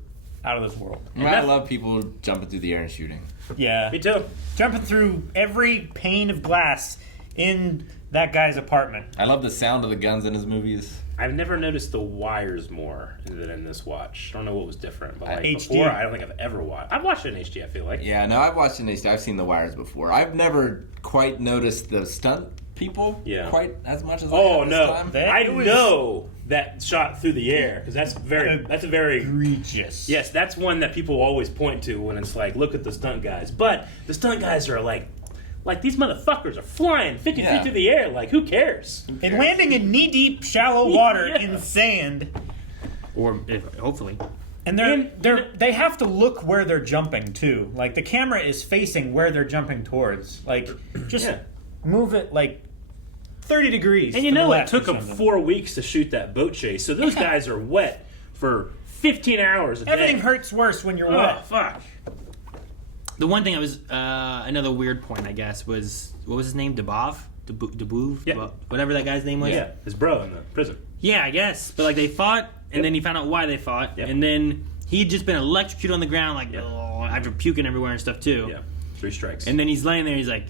out of this world. I love people jumping through the air and shooting. Yeah. Me too. Jumping through every pane of glass in that guy's apartment. I love the sound of the guns in his movies. I've never noticed the wires more than in this watch. I don't know what was different, but like HD. before, I don't think I've ever watched. I've watched it in HD. I feel like. Yeah, no, I've watched it in HD. I've seen the wires before. I've never quite noticed the stunt people quite as much as I have this time. I know that shot through the air because that's a very egregious. Yes, that's one that people always point to when it's like, look at the stunt guys. But the stunt guys are like these motherfuckers are flying 50 feet through the air. Like, who cares? And landing in knee-deep, shallow water in sand. Or hopefully. And they have to look where they're jumping too. Like the camera is facing where they're jumping towards. Like just move it like 30 degrees. And you know it took them 4 weeks to shoot that boat chase. So those guys are wet for 15 hours a day. Everything hurts worse when you're wet. Oh, fuck. The one thing I was another weird point, I guess, was what was his name? Dubov? Yeah. Whatever that guy's name was. Yeah, his bro in the prison. Yeah, I guess. But like they fought, and then he found out why they fought, and then he'd just been electrocuted on the ground, like after puking everywhere and stuff too. Yeah, 3 strikes. And then he's laying there. He's like,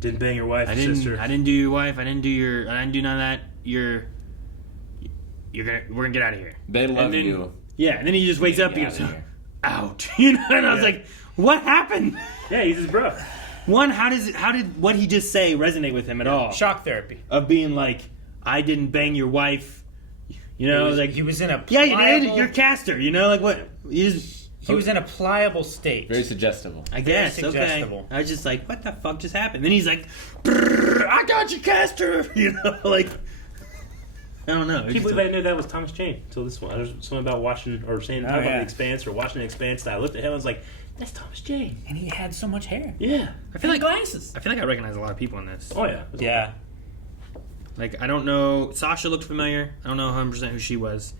"Didn't bang your wife, sister. I didn't do your wife. I didn't do none of that. We're gonna get out of here. They love you. Yeah, and then he just wakes up. He goes, out. And I was like, what happened? Yeah, he's his bro. One, how did what he just say resonate with him at all? Shock therapy. Of being like, I didn't bang your wife. You know, like he was in a you did. You're Caster. You know, like what? He was in a pliable state. Very suggestible. I guess. Suggestible. Okay. I was just like, what the fuck just happened? Then he's like, I got you, Caster. You know, like. I don't know. I can't believe I knew that was Thomas Jane until this one. There's something about watching or saying about The Expanse or watching The Expanse. And I looked at him and I was like, that's Thomas Jane. And he had so much hair. Yeah. I feel like glasses. I feel like I recognize a lot of people in this. Oh, yeah. Yeah. Like, I don't know. Sasha looked familiar. I don't know 100% who she was.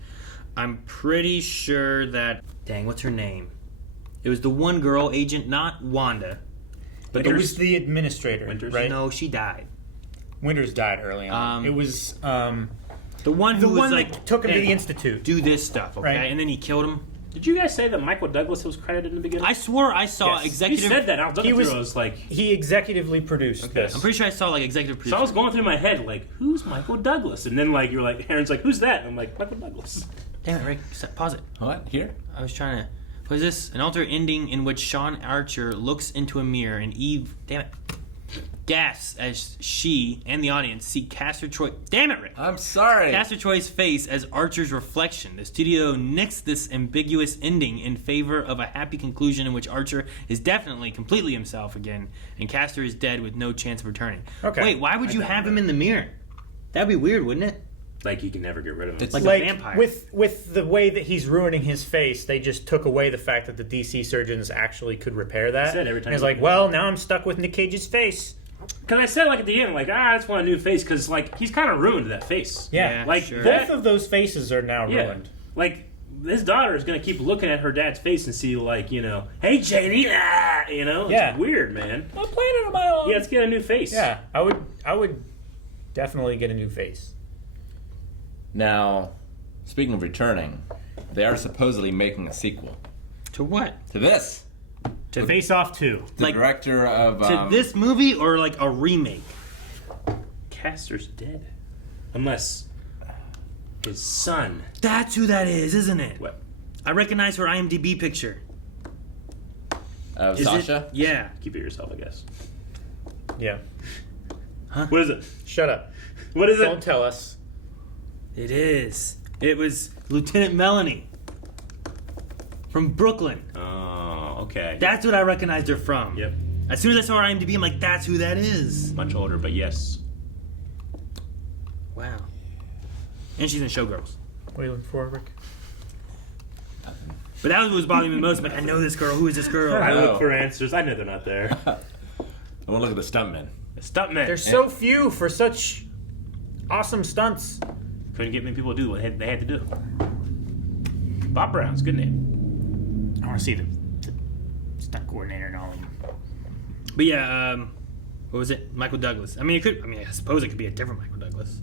I'm pretty sure that... Dang, what's her name? It was the one girl, Agent, not Wanda. But it was the administrator, Winters? right? No, she died. Winters died early on. It was... the one who was like... that took him to the Institute. Do this stuff, okay? Right. And then he killed him. Did you guys say that Michael Douglas was credited in the beginning? I swore I saw executive... You said that. I was like... He executively produced this. I'm pretty sure I saw like executive producer. So I was going through my head like, who's Michael Douglas? And then like you're like, Aaron's like, who's that? And I'm like, Michael Douglas. Damn it, Rick. Pause it. What? Here? I was trying to... What is this? An alternate ending in which Sean Archer looks into a mirror and Eve... Damn it. gasps as she and the audience see Castor Troy. Damn it, Rick! I'm sorry. Castor Troy's face as Archer's reflection. The studio nixed this ambiguous ending in favor of a happy conclusion in which Archer is definitely completely himself again, and Castor is dead with no chance of returning. Okay. Wait, why would you have him in the mirror? That'd be weird, wouldn't it? Like you can never get rid of him. It's like a vampire. With the way that he's ruining his face, they just took away the fact that the DC surgeons actually could repair that. Said every time He's you like, look at well, now I'm stuck with Nick Cage's face. Because I said like at the end, like I just want a new face because like he's kind of ruined that face. Yeah, like sure. Both of those faces are now ruined. Like his daughter is gonna keep looking at her dad's face and see like hey Janie, it's weird, man. I'm playing it on my own. Yeah, let's get a new face. Yeah, I would definitely get a new face. Now, speaking of returning, they are supposedly making a sequel. To what? To this. To Face-Off 2. The director of... to this movie or like a remake? Castor's dead. Unless his son. That's who that is, isn't it? What? I recognize her IMDb picture. Of Is Sasha? It? Yeah. Keep it yourself, I guess. Yeah. Huh? What is it? Shut up. What is it? Don't tell us. It is. It was Lieutenant Melanie from Brooklyn. Oh, okay. That's what I recognized her from. Yep. As soon as I saw her IMDb, I'm like, that's who that is. Much older, but yes. Wow. And she's in Showgirls. What are you looking for, Rick? But that was what was bothering me the most. I'm like, I know this girl. Who is this girl? I look for answers. I know they're not there. I want to look at the stuntmen. The stuntmen. There's so few for such awesome stunts. Couldn't get many people to do what they had to do. Bob Brown's good name. I want to see the stunt coordinator and all of them. But yeah, what was it? Michael Douglas. I suppose it could be a different Michael Douglas.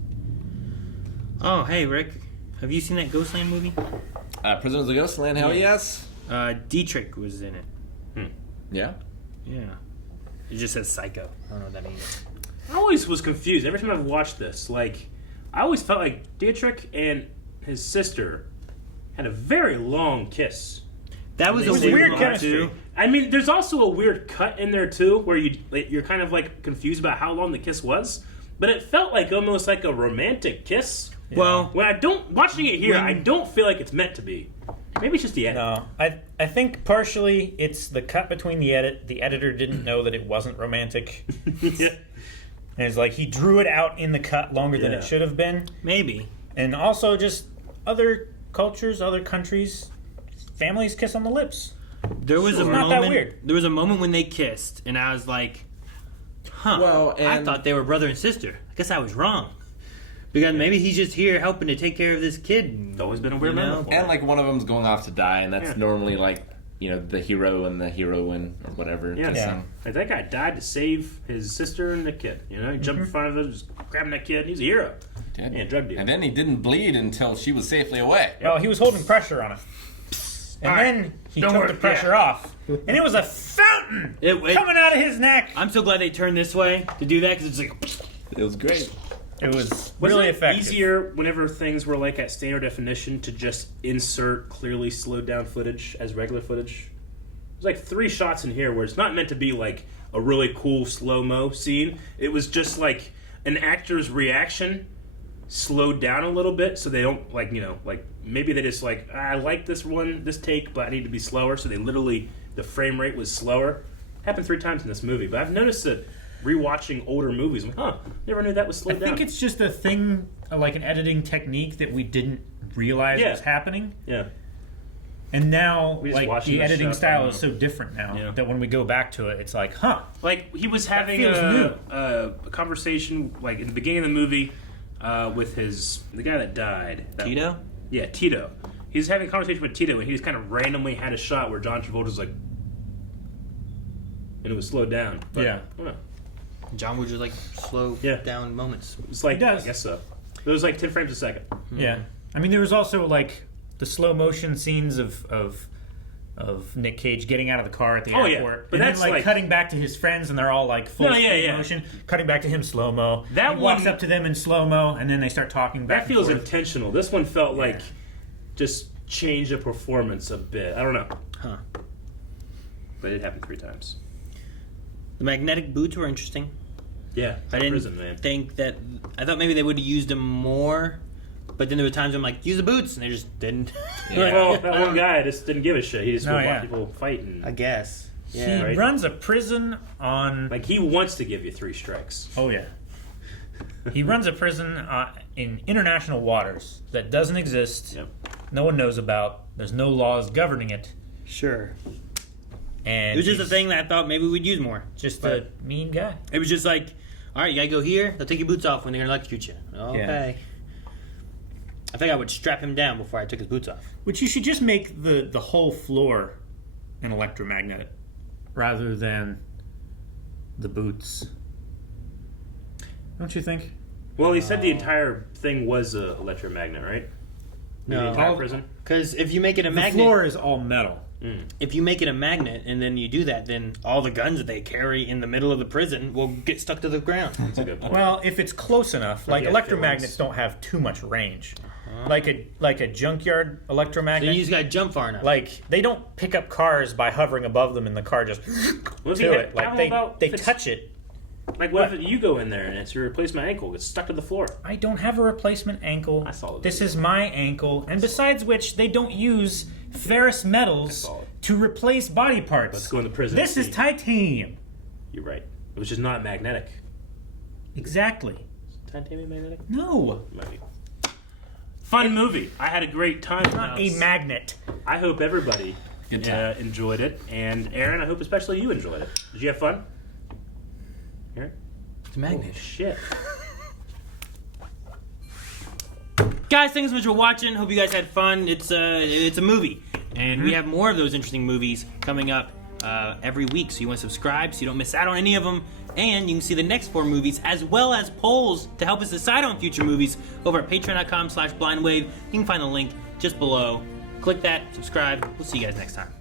Oh, hey, Rick. Have you seen that Ghostland movie? Prisoners of Ghostland, hell yes. Dietrich was in it. Yeah? Yeah. It just says Psycho. I don't know what that means. I always was confused. Every time I've watched this, like, I always felt like Dietrich and his sister had a very long kiss. That was a weird chemistry. I mean, there's also a weird cut in there too, where you're kind of like confused about how long the kiss was, but it felt like almost like a romantic kiss. Yeah. Well, when watching it here, I don't feel like it's meant to be. Maybe it's just the edit. No, I think partially it's the cut between the edit. The editor didn't know that it wasn't romantic. Yeah. And it's like he drew it out in the cut longer than it should have been. Maybe. And also just other cultures, other countries, families kiss on the lips. There was a not moment. that weird. There was a moment when they kissed, and I was like, "Huh." Well, I thought they were brother and sister. I guess I was wrong. Because maybe he's just here helping to take care of this kid. It's always been a weird moment. And like one of them's going off to die, and that's normally like the hero and the heroine or whatever. Yeah. Like that guy died to save his sister and the kid. He jumped in front of him, just grabbing that kid. He's a hero. Yeah, drug dealer. And then he didn't bleed until she was safely away. Well, he was holding pressure on it. And then he took the pressure off. And it was a fountain coming out of his neck. I'm so glad they turned this way to do that, because it's like... It was great. It was really effective. Easier whenever things were like at standard definition to just insert clearly slowed down footage as regular footage? There's like 3 shots in here where it's not meant to be like a really cool slow-mo scene. It was just like an actor's reaction slowed down a little bit so they don't like maybe they just like I like this take, but I need to be slower, so they literally the frame rate was slower. Happened 3 times in this movie, but I've noticed that rewatching older movies, I'm like, never knew that was slowed down. I think it's just a thing, like an editing technique that we didn't realize was happening. Yeah. And now, like, watching the this editing stuff, style is so different now that when we go back to it, it's like, Like, he was having a conversation, like, in the beginning of the movie with the guy that died. Tito? Yeah, Tito. He was having a conversation with Tito, and he just kind of randomly had a shot where John Travolta's like, and it was slowed down. But, yeah. I don't know. John would just like slow down moments. It's like, I guess so. It was like 10 frames a second. Yeah. I mean, there was also like the slow motion scenes of Nick Cage getting out of the car at the airport. But and that's then, like cutting back to his friends, and they're all like full motion. Cutting back to him slow mo. He walks up to them in slow mo, and then they start talking back. That feels intentional. This one felt like just change the performance a bit. I don't know. Huh. But it happened 3 times. The magnetic boots were interesting. Yeah, I didn't prison, man. think that. I thought maybe they would have used them more, but then there were times I'm like, use the boots, and they just didn't. Well, that one guy just didn't give a shit. He just would watch people fight. I guess. Yeah. He runs a prison on. Like, he wants to give you 3 strikes. Oh, yeah. He runs a prison in international waters that doesn't exist. Yep. No one knows about. There's no laws governing it. Sure. And it was just a thing that I thought maybe we'd use more. Just a mean guy. It was just like, all right, you gotta go here. They'll take your boots off when they're gonna electrocute you. Okay. I think I would strap him down before I took his boots off. Which you should just make the whole floor an electromagnet rather than the boots. Don't you think? Well, he said the entire thing was a electromagnet, right? The entire prison? Because if you make it a magnet... The floor is all metal. If you make it a magnet and then you do that, then all the guns that they carry in the middle of the prison will get stuck to the ground. That's a good point. Well, if it's close enough, like electromagnets don't have too much range. Like a junkyard electromagnet. So you just gotta jump far enough. Like they don't pick up cars by hovering above them and the car just to it. Like they touch it. Like what if you go in there and it's your replacement ankle, it's stuck to the floor? I don't have a replacement ankle. I saw this is my ankle, and besides which, they don't use ferrous metals to replace body parts. Let's go into prison. This is titanium. You're right. It was just not magnetic. Exactly. Is titanium magnetic? No. Maybe. Fun movie. I had a great time. Not a magnet. I hope everybody enjoyed it, and Aaron, I hope especially you enjoyed it. Did you have fun? Aaron? It's a magnet. Oh, shit. Guys, thanks so much for watching. Hope you guys had fun. It's a movie, and we have more of those interesting movies coming up every week. So you want to subscribe so you don't miss out on any of them, and you can see the next 4 movies as well as polls to help us decide on future movies over at patreon.com/blindwave. You can find the link just below. Click that, subscribe. We'll see you guys next time.